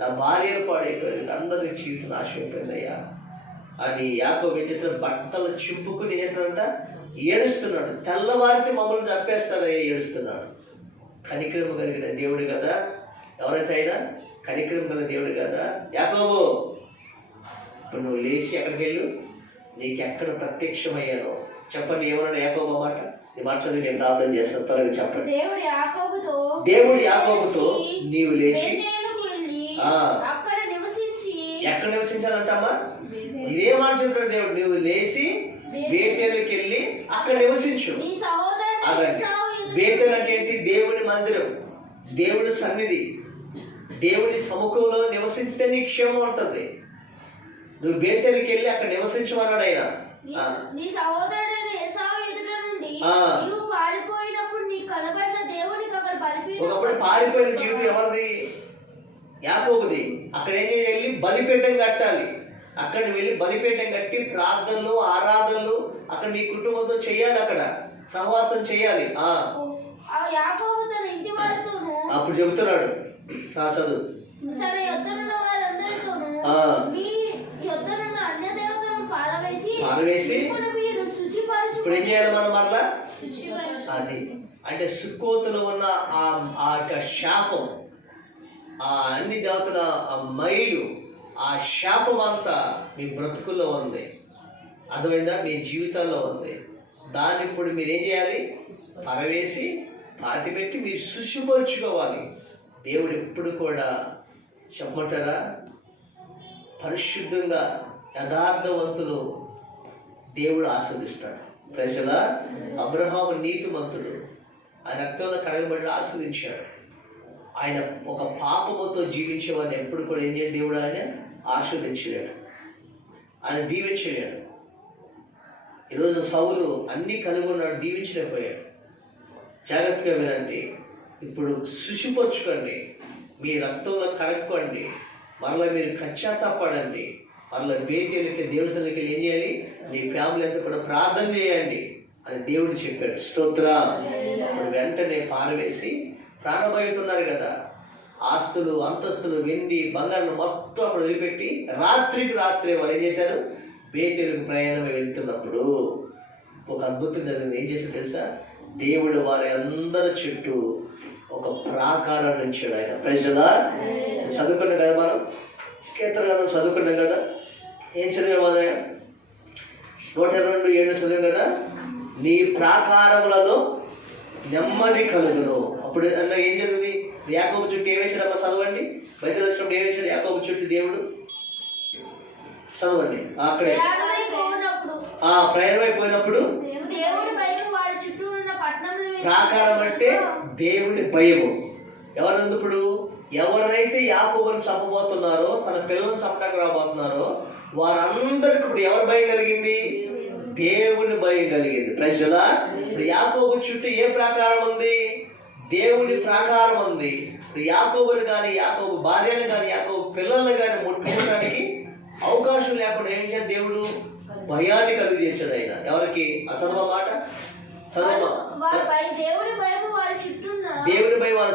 నా భార్యలు పాడైపోయింది, అందరి జీవితం నాశమైపోయిందయ్యా అని యాకోబు ఏం చేస్తున్నాడు? బట్టలు చింపుకుని ఏంటంట ఏడుస్తున్నాడు. తెల్లవారితే మమ్మల్ని చంపేస్తారయ్యా ఏడుస్తున్నాడు. కనికరం కలిగిన దేవుడు కదా, ఎవరైతే అయినా కనికరం కలిగిన దేవుడు కదా. యాకోబు, ఇప్పుడు నువ్వు లేచి ఎక్కడికి వెళ్ళు, నీకు ఎక్కడ ప్రత్యక్షమయ్యానో చెప్పండి. ఏమన్నాడు యాకోబు మాట? ఈ మాట చదివి నేను ప్రార్థన చేస్తాను, త్వరగా చెప్పండి. దేవుడు యాకోబుతో నీవు లేచి ఎక్కడ నివసించాలంటమ్మా? ఇదే మాట చెప్పాడు దేవుడు. నువ్వు లేచి బేతేలుకి వెళ్ళి అక్కడ నివసించు. బేతేలు అంటే ఏంటి? దేవుని మందిరం, దేవుని సన్నిధి, దేవుని సముఖంలో నివసించితే నీ క్షేమం ఉంటుంది. నువ్వు బేతేలుకి వెళ్ళి అక్కడ నివసించమన్నాడు ఆయన. ఒకప్పుడు పారిపోయిన జీవితం ఎవరిది? యాకోబుది. అక్కడ ఏం వెళ్ళి బలిపీఠం కట్టాలి. అక్కడ వెళ్ళి బలిపీఠం కట్టి ప్రార్థనలు, ఆరాధనలు అక్కడ నీ కుటుంబంతో చేయాలి, అక్కడ సహవాసం చేయాలి. అప్పుడు చెబుతున్నాడు, చదువు. పారవేసి ఇప్పుడు ఏం చేయాలి మనం? మరలా అది అంటే సుక్కోతులో ఉన్న ఆ యొక్క శాపం, ఆ అన్ని దేవతల ఆ మైలు, ఆ శాపం అంతా మీ బ్రతుకుల్లో ఉంది. అర్థమైందా? మీ జీవితాల్లో ఉంది. దాన్ని ఇప్పుడు మీరు ఏం చేయాలి? పరవేసి పాతిపెట్టి మీరు శుచిపరుచుకోవాలి. దేవుడు ఎప్పుడు కూడా చెప్పమంటారా, పరిశుద్ధంగా యథార్థవంతులు దేవుడు ఆస్వాదిస్తాడు. ప్రజల అబ్రహాము నీతిమంతుడు, ఆ రక్తంలో కడగబడి ఆస్వాదించాడు. ఆయన ఒక పాపముతో జీవించేవాడిని ఎప్పుడు కూడా ఏం చేయాలి? దేవుడు ఆయన ఆస్వాదించలేడు, ఆయన దీవించలేడు. ఈరోజు సౌలు అన్నీ కనుగొన్నాడు, దీవించలేకపోయాడు. జాగ్రత్తగా వినండి. ఇప్పుడు శుచిపరుచుకోండి, మీ రక్తంలో కడక్కోండి, మరలా మీరు పశ్చాత్తాపడండి, మరలా బేతేలకి దేవుడి సన్నిధికి ఏం చేయాలి? మీ ఫ్యామిలీ అంతా కూడా ప్రార్థన చేయండి అని దేవుడు చెప్పాడు. స్తోత్రం. అప్పుడు వెంటనే పారవేసి ప్రాణభయతున్నారు కదా, ఆస్తులు అంతస్తులు వెండి బంగారం మొత్తం అప్పుడు వదిలిపెట్టి రాత్రికి రాత్రే వాళ్ళు ఏం చేశారు? బేతేలుకు ప్రయాణం వెళ్తున్నప్పుడు ఒక అద్భుతం జరిగింది. ఏం చేశారు తెలుసా? దేవుడు వారి అందరి చుట్టూ ఒక ప్రాకారాన్ని ఉంచాడు ఆయన. ప్రజలా చదువుకున్నాం కదా, మనం కీర్తన కదా చదువుకున్నాం కదా. ఏం చదివామా? 122:7 చదివాం కదా. నీ ప్రాకారములలో నెమ్మది కలుగును. అప్పుడు అందులో ఏం జరిగింది? యాకోబు చుట్టూ ఏ వేసాడమ్మా? చదవండి. బయట వచ్చినప్పుడు ఏ వేసాడు యాకోబు చుట్టూ దేవుడు? చదవండి. అక్కడే ప్రయాణమైపోయినప్పుడు ప్రాకారం అంటే దేవుడి భయము. ఎవరందుప్పుడు ఎవరైతే యాకోబుని చంపబోతున్నారో, తన పిల్లలను చంపడానికి రాబోతున్నారో వారందరికి ఇప్పుడు ఎవరి భయం కలిగింది? దేవుని భయం కలిగింది. ప్రజలా ఇప్పుడు యాకోబు చుట్టూ ఏ ప్రాకారం ఉంది? దేవుడి ప్రాకారం ఉంది. ఇప్పుడు యాకోబుని కానీ, యాకోబు భార్యను కానీ, యాకోబు పిల్లల్ని కానీ ముట్టుకోవడానికి అవకాశం లేకుండా ఏం చేయాలి? దేవుడు భయాన్ని కలుగు చేశాడు ఆయన. ఎవరికి? చదవ మాట చదవ. దేవుడి భయం వారి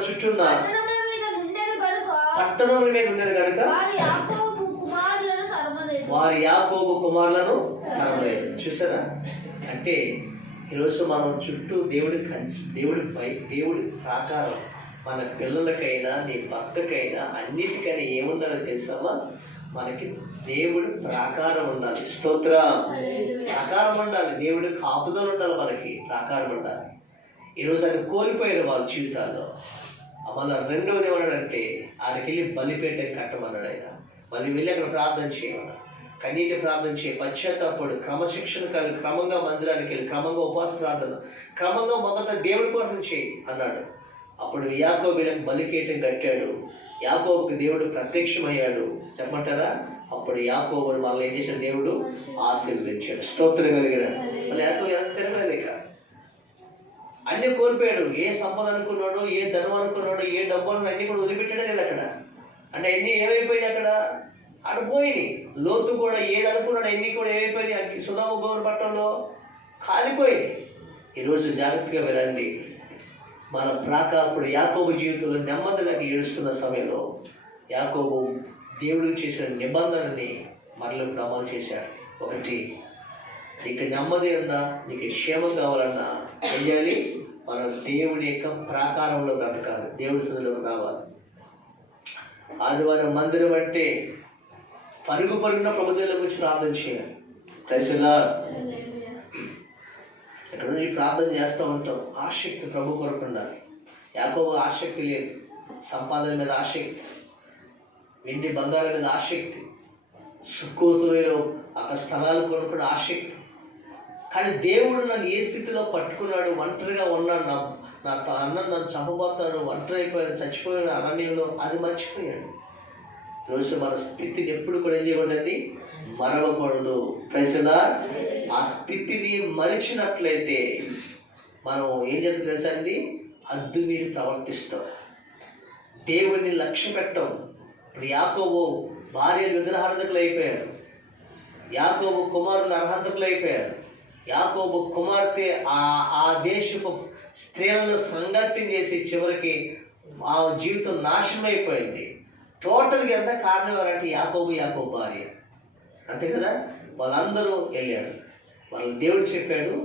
చుట్టూ పట్టణముల మీద ఉండేది కనుక వారి యాకోబు కుమారులను తరమలేదు. చూసారా? అంటే ఈరోజు మనం చుట్టూ దేవుడి ప్రాకారం మన పిల్లలకైనా, నీ భర్తకైనా, అన్నిటికైనా ఏముండాలో తెలుసామా? మనకి దేవుడి ప్రాకారం ఉండాలి. స్తోత్రం. ప్రాకారం ఉండాలి, దేవుడి కాపుదలు ఉండాలి, మనకి ప్రాకారం ఉండాలి. ఈరోజు అది కోల్పోయారు వాళ్ళ జీవితాల్లో. మళ్ళీ రెండవది ఏమన్నాడంటే ఆడికి వెళ్ళి బలిపేట కట్టమన్నాడు ఆయన. మళ్ళీ వెళ్ళి అక్కడ ప్రార్థన చేయమన్నాడు. కన్నీటి ప్రార్థన చేయ, పశ్చాత్తాపడు, క్రమశిక్షణ కలిగి క్రమంగా మందిరానికి వెళ్ళి, క్రమంగా ఉపవాస ప్రార్థన, క్రమంగా మొదట దేవుడి కోసం చేయి అన్నాడు. అప్పుడు యాకోబులకు బలిపీఠం కట్టాడు. యాకోబుకి దేవుడు ప్రత్యక్షమయ్యాడు. చెప్పమంటారా? అప్పుడు యాకోబుని మళ్ళీ ఏం చేశాడు? దేవుడు ఆశీర్వదించాడు. స్తోత్రం కలిగిన. మళ్ళీ యాకోబు తిరగలేక అన్నీ కోల్పోయాడు. ఏ సంపద అనుకున్నాడు, ఏ ధనం అనుకున్నాడు, ఏ డబ్బు అనుకున్నాడు, అన్నీ కూడా వదిలిపెట్టాడే లేదు అక్కడ. అంటే అన్నీ ఏమైపోయినాయి అక్కడ? అక్కడ పోయినాయి. లోతు కూడా ఏది అనుకున్నాడు అన్నీ కూడా ఏమైపోయినాయి? సుధామ గౌరవ పట్టణంలో కాలిపోయింది. ఈరోజు జాగ్రత్తగా వినండి. మన ప్రాకాప్పుడు యాకోబు జీవితంలో నెమ్మదిగా ఏడుస్తున్న సమయంలో యాకోబు దేవుడికి చేసిన నిబంధనని మరలో అమలు చేశాడు. ఒకటి, నీకు నెమ్మది ఉందా, నీకు క్షేమం కావాలన్నా ఏం చేయాలి? మనం దేవుడి యొక్క ప్రాకారంలో బ్రతకాలి, దేవుడి సన్నిధిలో రావాలి. ఆదివారం మందిరం అంటే పరుగున ప్రభుత్వంలో గురించి ప్రార్థన చేయాలి. ప్రజలా ఎక్కడ నుంచి ప్రార్థన చేస్తూ ఉంటాం. ఆసక్తి ప్రభు కొరకు ఉండాలి. యాకోబు ఆసక్తి లేదు, సంపాదన మీద ఆసక్తి, వెండి బంగారం మీద ఆసక్తి, సుక్కోతులో అక్కడ స్థలాలు కొనుక్కున్న ఆసక్తి. కానీ దేవుడు నన్ను ఏ స్థితిలో పట్టుకున్నాడు? ఒంటరిగా ఉన్నాడు, నా అన్న నన్ను చంపబోతాడు, ఒంటరి అయిపోయాడు, చచ్చిపోయాడు అరణ్యంలో, అది మర్చిపోయాడు. రోజు మన స్థితిని ఎప్పుడు కూడా ఏం చేయకూడదండి? మరవకూడదు. ప్రజలా ఆ స్థితిని మరిచినట్లయితే మనం ఏం చేస్తాం తెలుసా అండి? హద్దు మీరు ప్రవర్తిస్తాం, దేవుడిని లక్ష్య పెట్టాం. ఇప్పుడు యాకోబు భార్య విగ్రహార్థకులు అయిపోయారు, యాకోబు కుమారులు అర్హంతకులు అయిపోయారు, యాకోబు కుమార్తె ఆ దేశపు స్త్రీలను సంగత్యం చేసి చివరికి ఆ జీవితం నాశనం అయిపోయింది. టోటల్గా ఎంత కారణం ఎవరంటే యాకోబు భార్య, అంతే కదా. వాళ్ళందరూ వెళ్ళారు. వాళ్ళు దేవుడు చెప్పాడు,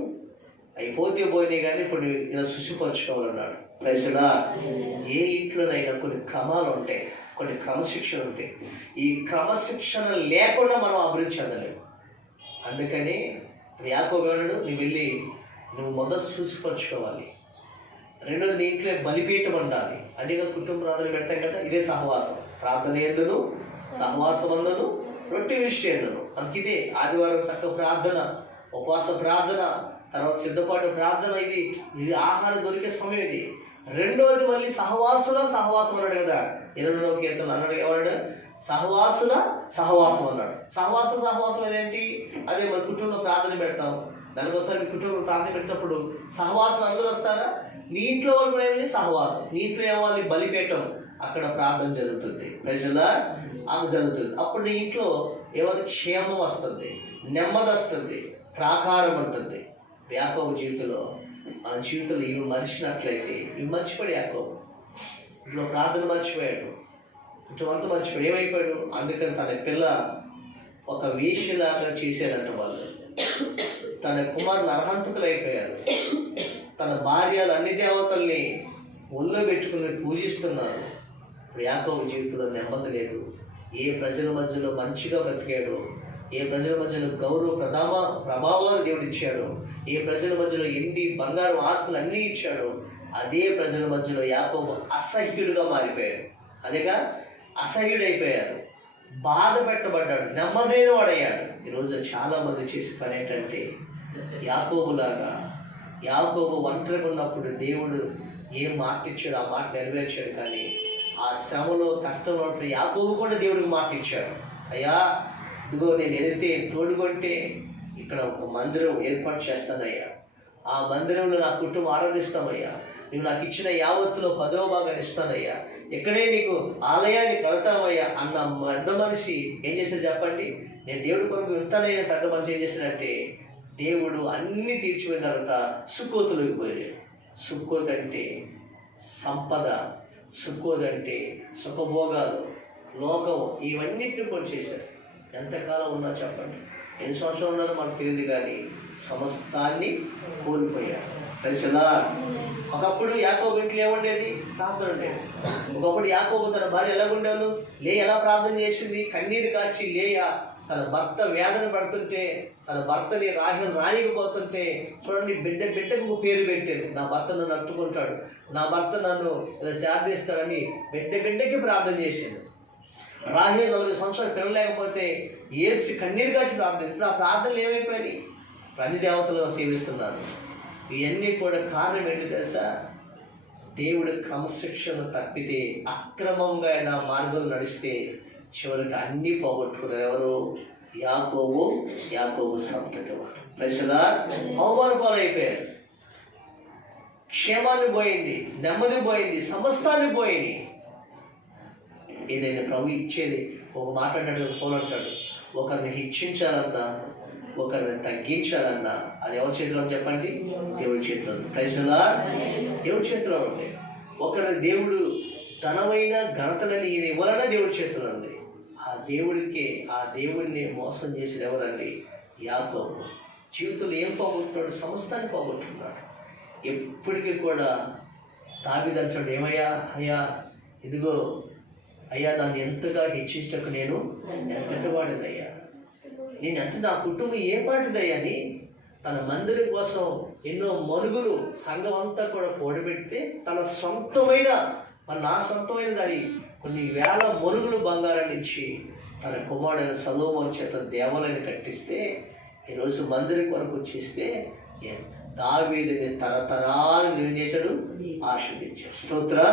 అవి పోతే పోయినాయి కానీ ఇప్పుడు ఇలా శుచిపరచుకోవాలన్నాడు. ప్రజలా ఏ ఇంట్లోనైనా కొన్ని క్రమాలు ఉంటాయి, కొన్ని క్రమశిక్షణ ఉంటాయి. ఈ క్రమశిక్షణ లేకుండా మనం అభివృద్ధి చెందలేము. అందుకని యాకోబు అన్నాడు, నువ్వు వెళ్ళి నువ్వు మొదట శుచిపరచుకోవాలి. రెండోది నీ ఇంట్లో బలిపీఠం ఉండాలి. అదేగా కుటుంబ ప్రార్థన పెడతాం కదా, ఇదే సహవాసం. ప్రార్థన ఎందును, సహవాసం అందను, రొట్టె విషయం ఎందును. మనకి ఇదే ఆదివారం చక్క ప్రార్థన, ఉపవాస ప్రార్థన, తర్వాత సిద్ధపాటు ప్రార్థన. ఇది ఆహారం దొరికే సమయం ఇది. రెండోది మళ్ళీ సహవాసం అన్నాడు కదా, 22వ కీర్తన అన్నాడు. ఏమన్నాడు? సహవాసం అన్నాడు. సహవాసం ఏంటి? అదే మన కుటుంబంలో ప్రార్థన పెడతాం. దానికోసం మీ కుటుంబంలో ప్రార్థన పెట్టినప్పుడు సహవాసం అందరూ వస్తారా? నీ ఇంట్లో వాళ్ళు కూడా ఏమైంది సహవాసం. నీ ఇంట్లో ఏమాలి బలిపీఠం, అక్కడ ప్రార్థన జరుగుతుంది. ప్రజలా ఆమె జరుగుతుంది. అప్పుడు నీ ఇంట్లో ఏమైనా క్షేమం వస్తుంది, నెమ్మది వస్తుంది, ప్రాకారం ఉంటుంది. యాకోబు జీవితంలో మన జీవితంలో ఇవి మర్చినట్లయితే, ఇవి మర్చిపోయాడు యాకోబు. ఇంట్లో ప్రార్థన మర్చిపోయాడు, కుటుంబంతో మర్చిపోయాడు. ఏమైపోయాడు? అందుకని తన పిల్ల ఒక వేశ్యలాగా చేశారంట వాళ్ళు. తన కుమారులు అర్హంతకులు అయిపోయారు. తన భార్యలు అన్ని దేవతల్ని ఒళ్ళో పెట్టుకుని పూజిస్తున్నారు. ఇప్పుడు యాకోబు జీవితంలో నెమ్మది లేదు. ఏ ప్రజల మధ్యలో మంచిగా బ్రతికాడు, ఏ ప్రజల మధ్యలో గౌరవ ప్రభావాలు దేవుడు ఇచ్చాడు, ఏ ప్రజల మధ్యలో ఎండి బంగారం ఆస్తులు అన్నీ ఇచ్చాడు, అదే ప్రజల మధ్యలో యాకోబు అసహ్యుడుగా మారిపోయాడు. అదేగా అసహ్యుడైపోయారు, బాధ పెట్టబడ్డాడు, నెమ్మదైన వాడయ్యాడు. ఈరోజు చాలామంది చేసే పని ఏంటంటే, యాకోబు ఒంటరిగా ఉన్నప్పుడు దేవుడు ఏం మాట ఇచ్చాడు ఆ మాట నెరవేర్చాడు. కానీ ఆ శ్రమలో కష్టంలో ఉన్నప్పుడు యాకోబు కూడా దేవుడికి మాట ఇచ్చాడు. అయ్యా ఇదిగో నేను వెళితే తోడుకుంటే ఇక్కడ ఒక మందిరం ఏర్పాటు చేస్తానయ్యా, ఆ మందిరంలో నా కుటుంబం ఆరాధిస్తామయ్యా, నువ్వు నాకు ఇచ్చిన యావత్తులో 10వ భాగాన్ని ఇస్తానయ్యా, ఇక్కడే నీకు ఆలయాన్ని కడతామయ్యా అన్న పెద్ద మనిషి ఏం చేశాడు చెప్పండి? నేను దేవుడి కొరకు వెళ్తానయ్యా. పెద్ద మనిషి ఏం చేశాడంటే, దేవుడు అన్నీ తీర్చిపోయిన తర్వాత సుక్కోతులోకి పోయాడు. సుక్కోత్ అంటే సంపద, సుక్కోత్ అంటే సుఖభోగాలు, లోకం, ఇవన్నిటిని కూడా చేశాడు. ఎంతకాలం ఉన్నా చెప్పండి, ఎన్ని సంవత్సరాలు ఉన్నారో మనకు తెలియదు, కానీ సమస్తాన్ని కోల్పోయారు. ప్రజలా ఒకప్పుడు యాకోబు ఇంట్లో ఏముండేది? ప్రార్థన ఉండేది. ఒకప్పుడు యాకోబు తన భార్య ఎలాగుండేవాళ్ళు? ఎలా ప్రార్థన చేసింది? కన్నీరు కాచి తన భర్త వేదన పడుతుంటే, తన భర్తని రాయకపోతుంటే చూడండి, బిడ్డకు పేరు పెట్టేది. నా భర్త నన్ను అత్తుకుంటాడు, నా భర్త నన్ను ఇలా శార్థిస్తాడని బిడ్డకి ప్రార్థన చేసింది. రాహేలు 40 సంవత్సరాలు పిల్లలు లేకపోతే ఏడ్చి కన్నీరు కాచి ప్రార్థన. ఇప్పుడు ఆ ప్రార్థనలు ఏమైపోయినాయి? అన్ని దేవతలు సేవిస్తున్నారు. ఇవన్నీ కూడా కారణం ఏంటి తెలుసా? దేవుడి క్రమశిక్షణ తప్పితే, అక్రమంగా నా మార్గం నడిస్తే చివరికి అన్నీ పోగొట్టుకున్నారు. ఎవరు? యాకోబు సంతతి వారు. ప్రజలా అవమానపాలు అయిపోయారు. క్షేమాన్ని పోయింది, నెమ్మది పోయింది, సమస్తాన్ని పోయింది. ఏదైనా ప్రభు ఇచ్చేది ఒక మాట అంటాడు, పోలంటాడు. ఒకరిని హెచ్చించాలన్నా, ఒకరిని తగ్గించాలన్నా అది ఎవరి చేతిలో చెప్పండి? దేవుడి చేతిలో. ప్రజలా దేవుడి చేతిలో ఉంది. ఒకరి దేవుడు ధనమైన ఘనతలని ఇది ఇవ్వాలన్నా దేవుడి చేతిలో ఉంది. ఆ దేవుడిని మోసం చేసేది ఎవరండి? యాకోబు. జీవితంలో ఏం పోగొట్టున్నాడు? సమస్తాన్ని పోగొట్టుకున్నాడు. ఎప్పటికీ కూడా దావీదంటాడు, ఏమయ్యా అయ్యా, ఇదిగో అయ్యా, నన్ను ఎంతగా హెచ్చించటకు నేను ఎంతటి వాడిదయ్యా, నేను ఎంత, నా కుటుంబం ఏ పాటిదయ్యా అని తన మందిరం కోసం ఎన్నో మనుగులు సంఘం అంతా కూడా కూడబెడితే, తన సొంతమైన నా సొంతమైన దాని కొన్ని వేల మనుగులు బంగారాన్ని ఇచ్చి తన కుమారుడైన సొలొమోను చేత దేవాలయాన్ని కట్టిస్తే, ఈరోజు మందిరం కొరకు చేస్తే దావీదుని తరతరాలు ఏం చేశాడు? ఆశీర్వదించాడు. స్తోత్రం.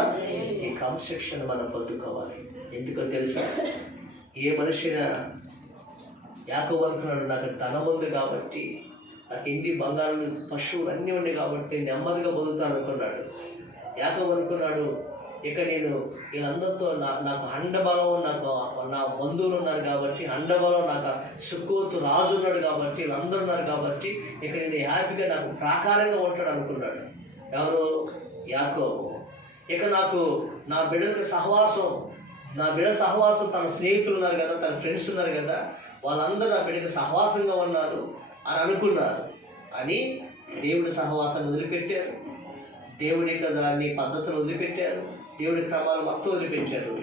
ఈ క్రమశిక్షణ మనం పొందుకోవాలి. ఎందుకో తెలుసా? ఏ మనిషినా యాకోబు అనుకున్నాడు, నాకు ధనం ఉంది కాబట్టి, నాకు ఇంటి బంగారం పశువులు అన్నీ ఉన్నాయి కాబట్టి నెమ్మదిగా బతుకుతాను అనుకున్నాడు. యాకోబు అనుకున్నాడు, ఇక నేను వీళ్ళందరితో నాకు అండబలం, నాకు నా బంధువులు ఉన్నారు కాబట్టి అండబలం, నాకు సుక్కోతు రాజు ఉన్నాడు కాబట్టి, వీళ్ళందరూ ఉన్నారు కాబట్టి ఇక నేను హ్యాపీగా నాకు ప్రాకారంగా ఉంటాడు అనుకున్నాడు. ఎవరు? యాకోబు. ఇక నాకు నా బిడ్డల సహవాసం తన స్నేహితులు ఉన్నారు కదా, తన ఫ్రెండ్స్ ఉన్నారు కదా, వాళ్ళందరూ నా బిడ్డకి సహవాసంగా ఉన్నారు అని అనుకున్నారు. అని దేవుడి సహవాసాన్ని వదిలిపెట్టారు, దేవుడి యొక్క దాన్ని పద్ధతులు వదిలిపెట్టారు, దేవుడి క్రమాలు మొత్తం వదిలిపెట్టారు.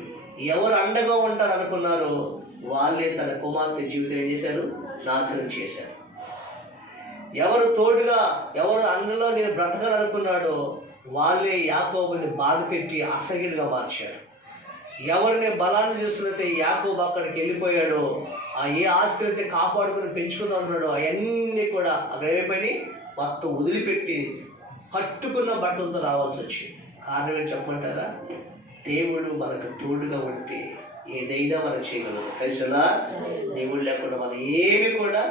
ఎవరు అండగా ఉంటారు అనుకున్నారో వాళ్ళే తన కుమార్తె జీవితం ఏం చేశారు? నాశనం చేశారు. ఎవరు తోడుగా, ఎవరు అందులో నేను బ్రతకాలనుకున్నాడో వాళ్ళే యాకోబుని బాధ పెట్టి అసహ్యుడిగా మార్చారు. ఎవరిని బలాన్ని చూస్తున్నైతే యాకోబు అక్కడికి వెళ్ళిపోయాడో, ఆ ఏ ఆస్తి అయితే కాపాడుకుని పెంచుకుందాం అన్నాడో అవన్నీ కూడా అక్కడ ఏమైపోయి మొత్తం వదిలిపెట్టి కట్టుకున్న బట్టలతో రావాల్సి వచ్చింది. కారణం ఏంటి చెప్పమంటారా? దేవుడు మనకు తోడుగా ఉంటే ఏదైనా మనం చేయగలము. కలిసినా దేవుడు లేకుండా మనం ఏమి కూడా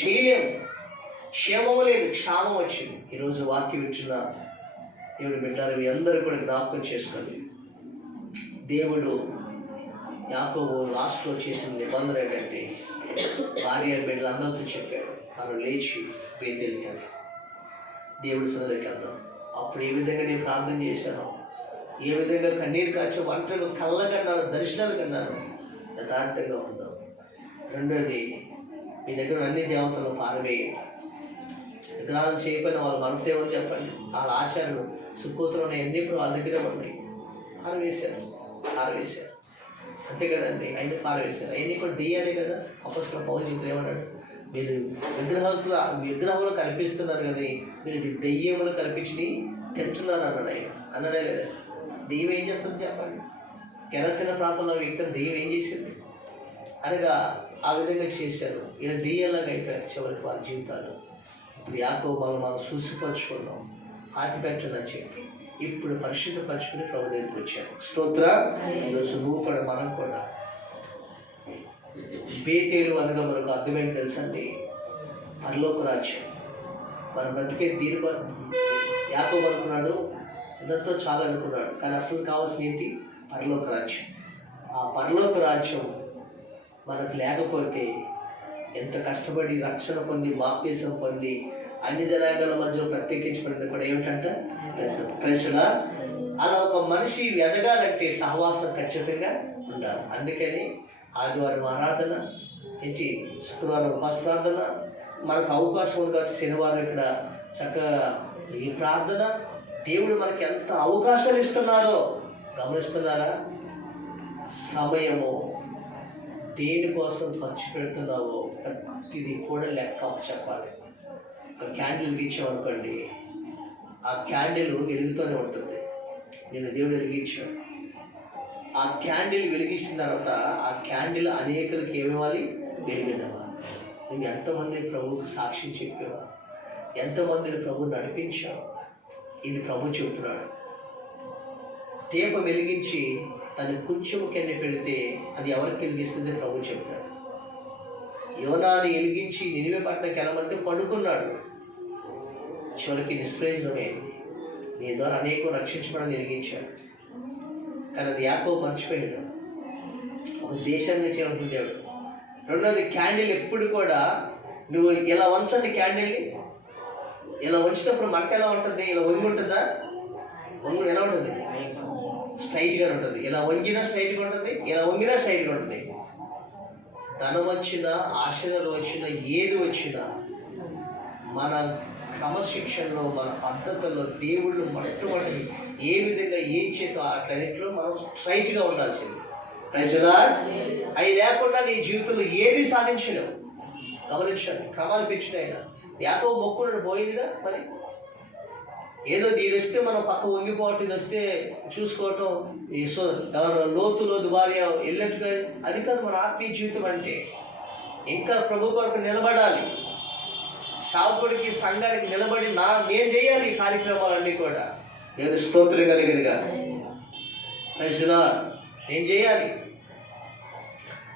చేయలేము. క్షేమము లేదు, క్షామం వచ్చింది. ఈరోజు వాక్యం ఇచ్చిన దేవుడు బిడ్డలు మీ అందరూ కూడా జ్ఞాపకం చేసుకోండి. దేవుడు యాకోబు లాస్ట్లో చేసిన నిబంధన ఏంటంటే భార్య బిడ్డలందరితో చెప్పాడు, మనం లేచి బేతేలుకి వెళ్దాం, దేవుడి సన్నిధికి వెళ్దాం. అప్పుడు ఏ విధంగా నేను ప్రార్థన చేశాను, ఏ విధంగా కన్నీరు కాచి వంటలు కళ్ళకన్నాను, దర్శనాలు కన్నాను, యథార్థంగా ఉందాం. రెండోది, మీ దగ్గర అన్ని దేవతలు పారవేయండి. విగ్రహాలు చేయకపోయిన వాళ్ళ మనసు ఏమని చెప్పండి. వాళ్ళ ఆచారాలు సుఖోతులు అన్నీ ఇప్పుడు వాళ్ళ దగ్గరే ఉన్నాయి. పారవేశారు అంతే కదండి. అయినా పారవేశారు. అవన్నీ కూడా దెయ్యాలే కదా. అపొస్తలుడైన పౌలు ఇప్పుడు ఏమన్నాడు? మీరు విగ్రహములు కల్పిస్తున్నారు కానీ మీరు దెయ్యములు కల్పించి తింటున్నారు అన్నాడు ఆయన. అన్నాడే లేదా? దెయ్యం ఏం చేస్తుంది చెప్పండి? కెరసిన ప్రాంతంలో వ్యక్తిని దెయ్యం ఏం చేసింది? అనగా ఆ విధంగా చేశారు. ఇలా దెయ్యాలాగా అయిపోయారు చివరికి వాళ్ళ జీవితాలు. ఇప్పుడు యాకోబు మనం చూసిపరుచుకున్నాం, పాతి పెట్టండి అని చెప్పి ఇప్పుడు పరిశుద్ధపరచుకుని ప్రభు దగ్గరికి వచ్చారు. స్తోత్ర. ఈరోజు నువ్వు కూడా, మనం కూడా బేతేలు అనగా మనకు అర్థమేంటి తెలుసండి? పరలోక రాజ్యం. మనం బ్రతికే యాకోబు అనుకున్నాడు, ఇదంతా చాలా అనుకున్నాడు, కానీ అసలు కావాల్సిన ఏంటి? పరలోక రాజ్యం. ఆ పరలోక రాజ్యం మనకు లేకపోతే ఎంత కష్టపడి రక్షణ పొంది బాప్తిసం పొంది అన్ని జనాంగాల మధ్యలో ప్రత్యేకించబడింది కూడా ఏమిటంట? ప్రశ్న. అలా ఒక మనిషి ఎదగాలంటే సహవాసం ఖచ్చితంగా ఉండాలి. అందుకని ఆదివారం ఆరాధన ఏంటి, శుక్రవారం ఉపవాస ప్రార్థన, మనకు అవకాశం ఉంది కాబట్టి శనివారం ఇక్కడ చక్కగా ఈ ప్రార్థన. దేవుడు మనకి ఎంత అవకాశాలు ఇస్తున్నారో గమనిస్తున్నారా? సమయము దేనికోసం ఖర్చు పెడుతున్నావో ప్రతిదీ కూడా లెక్క చెప్పాలి. ఒక క్యాండిల్ వెలిగించామనుకోండి, ఆ క్యాండిల్ వెలుగుతూనే ఉంటుంది. నేను దేవుడు వెలిగించాడు. ఆ క్యాండిల్ వెలిగించిన తర్వాత ఆ క్యాండిల్ అనేకులకి ఏమివ్వాలి? వెలిగినవా? నువ్వు ఎంతమంది ప్రభువుకు సాక్ష్యం చెప్పావా? ఎంతమందిని ప్రభు నడిపించావు? ఇది ప్రభు చెబుతున్నాడు. దీపం వెలిగించి తను కొంచెం కింద పెడితే అది ఎవరికి వెలిగిస్తుంది? ప్రభు చెప్తాడు. యోనాని వెలిగించి నినివే పట్టణానికి వెళ్ళమంటే పడుకున్నాడు. చివరికి నిష్ప్రయోజనమైంది. నీ ద్వారా అనేక రక్షించబడని వెలిగించాడు. కానీ అది యాకోబు మర్చిపోయాడు. ఒక దేశాన్ని చేయాలనుకున్న దేవుడు. రెండోది, క్యాండిల్ ఎప్పుడు కూడా నువ్వు ఇలా వంచండి. క్యాండిల్ని ఇలా వంచినప్పుడు మంట ఎలా ఉంటుంది? ఇలా వంగి ఉంటుందా? వంగు ఎలా ఉంటుంది? స్ట్రైట్గా ఉంటుంది. ఇలా వంగినా స్ట్రైట్గా ఉంటుంది, ఇలా వంగినా స్ట్రైట్గా ఉంటుంది. ధనం వచ్చినా, ఆశలు వచ్చినా, ఏది వచ్చినా మన క్రమశిక్షణలో, మన పద్ధతుల్లో దేవుళ్ళు మొట్టమొదటి ఏ విధంగా ఏం చేసో అట్లన్నింటిలో మనం స్ట్రైట్గా ఉండాల్సింది. ప్రజలా అవి లేకుండా నీ జీవితంలో ఏది సాధించలేవు. గమనించండి. క్రమాలు పెంచినాయన యాకోబు మొక్కుడు పోయిందిగా. మరి ఏదో దీని వస్తే మనం పక్క వంగిపోవటం, ఇది వస్తే చూసుకోవటం, లోతు భార్య వెళ్ళినట్టుగా, అది కాదు మన ఆత్మీయ జీవితం అంటే. ఇంకా ప్రభు కొరకు నిలబడాలి. సావుకుడికి, సంఘానికి నిలబడి నేను చేయాలి ఈ కార్యక్రమాలన్నీ కూడా. దేవుని స్తోత్రం కలిగినగా ప్రజలా నేను చేయాలి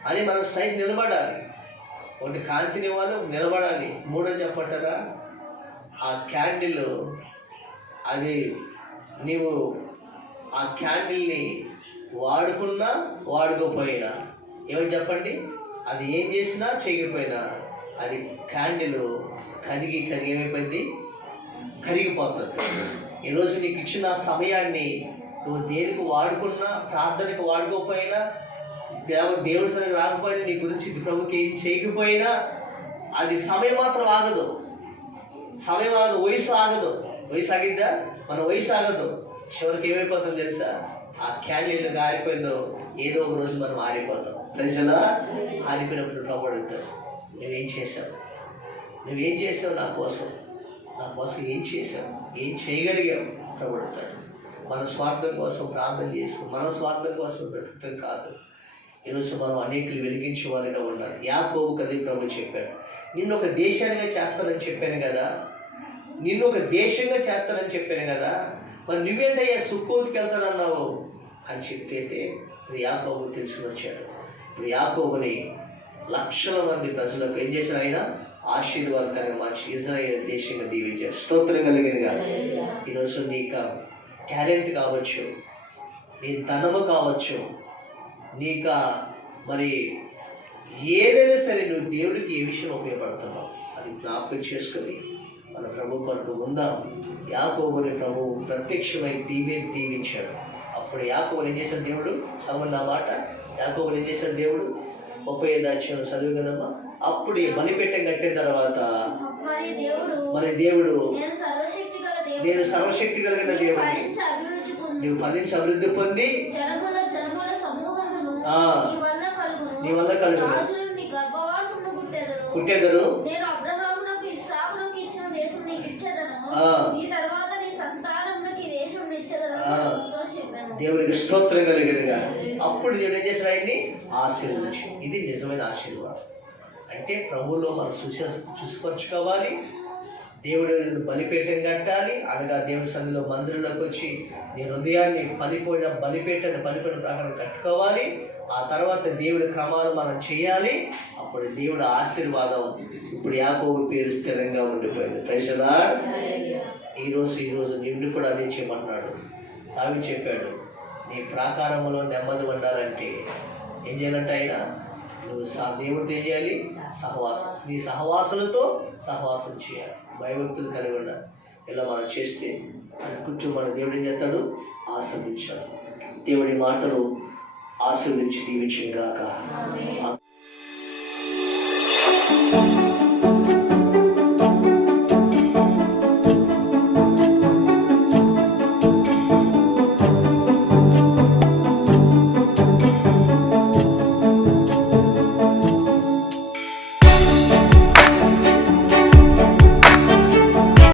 అని మనం సైడ్ నిలబడాలి. ఒకటి కాంతిని వాళ్ళు నిలబడాలి. మూడో చెప్పటారా, ఆ క్యాండిల్ అది నీవు ఆ క్యాండిల్ని వాడుకున్నా వాడుకోపోయినా ఏమని చెప్పండి, అది ఏం చేసినా చేయకపోయినా అది క్యాండిల్ కరిగి ఏమైపోయింది? కరిగిపోతుంది. ఈరోజు నీకు ఇచ్చిన సమయాన్ని నువ్వు దేనికి వాడుకున్నా, ప్రార్థనకు వాడుకోకపోయినా, దేవుడి సరికి రాకపోయినా, నీ గురించి ప్రభుకి ఏం చేయకపోయినా అది సమయం మాత్రం ఆగదు. సమయం ఆగదు, వయసు ఆగదు. వయసు ఆగిద్దా? మన వయసు ఆగదు. చివరికి ఏమైపోతుందో తెలుసా? ఆ క్యాండిల్ ఆరిపోయిందో ఏదో ఒక రోజు మనం ఆరిపోతాం. ప్రజలా ఆరిపోయినప్పుడు ప్రభు అడుగుతాడు, నువ్వేం చేశావు? నువ్వేం చేసావు నా కోసం? నా కోసం ఏం చేశావు? ఏం చేయగలిగావు? ప్రభు అడుగుతాడు. మన స్వార్థం కోసం ప్రార్థన చేస్తాం, మన స్వార్థం కోసం బ్రతకటం కాదు. ఈరోజు మనం అనేకులు వెలిగించే వారిగా ఉండాలి. యాకోబుకు అదే ప్రభు చెప్పాడు, నిన్ను ఒక దేశానిగా చేస్తానని చెప్పాను కదా, నిన్ను ఒక దేశంగా చేస్తానని చెప్పాను కదా, మరి నువ్వేంటయ్యా సుక్కోతికి వెళ్తానన్నావు అని చెప్తే ఇప్పుడు యాకోబు తెలుసుకుని వచ్చాడు. ఇప్పుడు యాకోబుని లక్షల మంది ప్రజలకు ఏం చేశాడు? ఆయన ఆశీర్వాదకరంగా మార్చి ఇజ్రాయేల్ దేశంగా దీవించాడు. స్తోత్రం కలిగినగా. ఈరోజు నీకు టాలెంట్ కావచ్చు, నీ ధనము కావచ్చు, నీకు మరి ఏదైనా సరే నువ్వు దేవుడికి ఏ విషయం ఉపయోగపడుతున్నావు అది జ్ఞాపకం చేసుకొని మన ప్రభు కొరకు ఉందాం. యాకోబుని ప్రభు ప్రత్యక్షమై దీవించాడు. అప్పుడు యాకోబుని ఏం చేశాడు దేవుడు? చదవండి ఆ మాట. యాకోబుని ఏం చేశాడు దేవుడు? 35 అధ్యాయం చదువు కదమ్మా. అప్పుడు ఈ బలిపీఠం కట్టిన తర్వాత మరి దేవుడు, నేను సర్వశక్తి కలిగిన దేవుడు, నువ్వు ఫలించి అభివృద్ధి పొంది నీ వల్ల కలుగును, పుట్టెదరు, దేవుడికి స్తోత్రం కలిగినగా. అప్పుడు దేవుడు ఏం చేశాడు? ఆయన్ని ఆశీర్వదించు. ఇది నిజమైన ఆశీర్వాదం. అంటే ప్రభువులో మనం చూసిపరచుకోవాలి, దేవుడు బలిపీఠం కట్టాలి, అనగా దేవుడి సన్నిధిలో మందిరంలోకి వచ్చి నీ హృదయాన్ని పలిపోయిన బలిపీఠాన్ని పలిపోయిన ప్రకారం కట్టుకోవాలి. ఆ తర్వాత దేవుడి క్రమాలు మనం చేయాలి. అప్పుడు దేవుడి ఆశీర్వాదం ఇప్పుడు యాకోబు పేరు స్థిరంగా ఉండిపోయింది. Praise the lord. ఈరోజు నిన్ను కూడా అదే చేయమంటున్నాడు. దావీదు చెప్పాడు, నీ ప్రాకారంలో నెమ్మది ఉండాలంటే ఏం చేయాలంటే ఆయన నువ్వు దేవుడితో ఏం చేయాలి? సహవాసం. నీ సహవాసులతో సహవాసం చేయాలి, భయభక్తులు కలిగి ఉండాలి. ఇలా మనం చేస్తే కుటుంబాన్ని దేవుడు ఏం చేస్తాడు? ఆశీర్వదించాడు. దేవుడి మాటలు ఆశీర్వదించి దీవించిన గాక.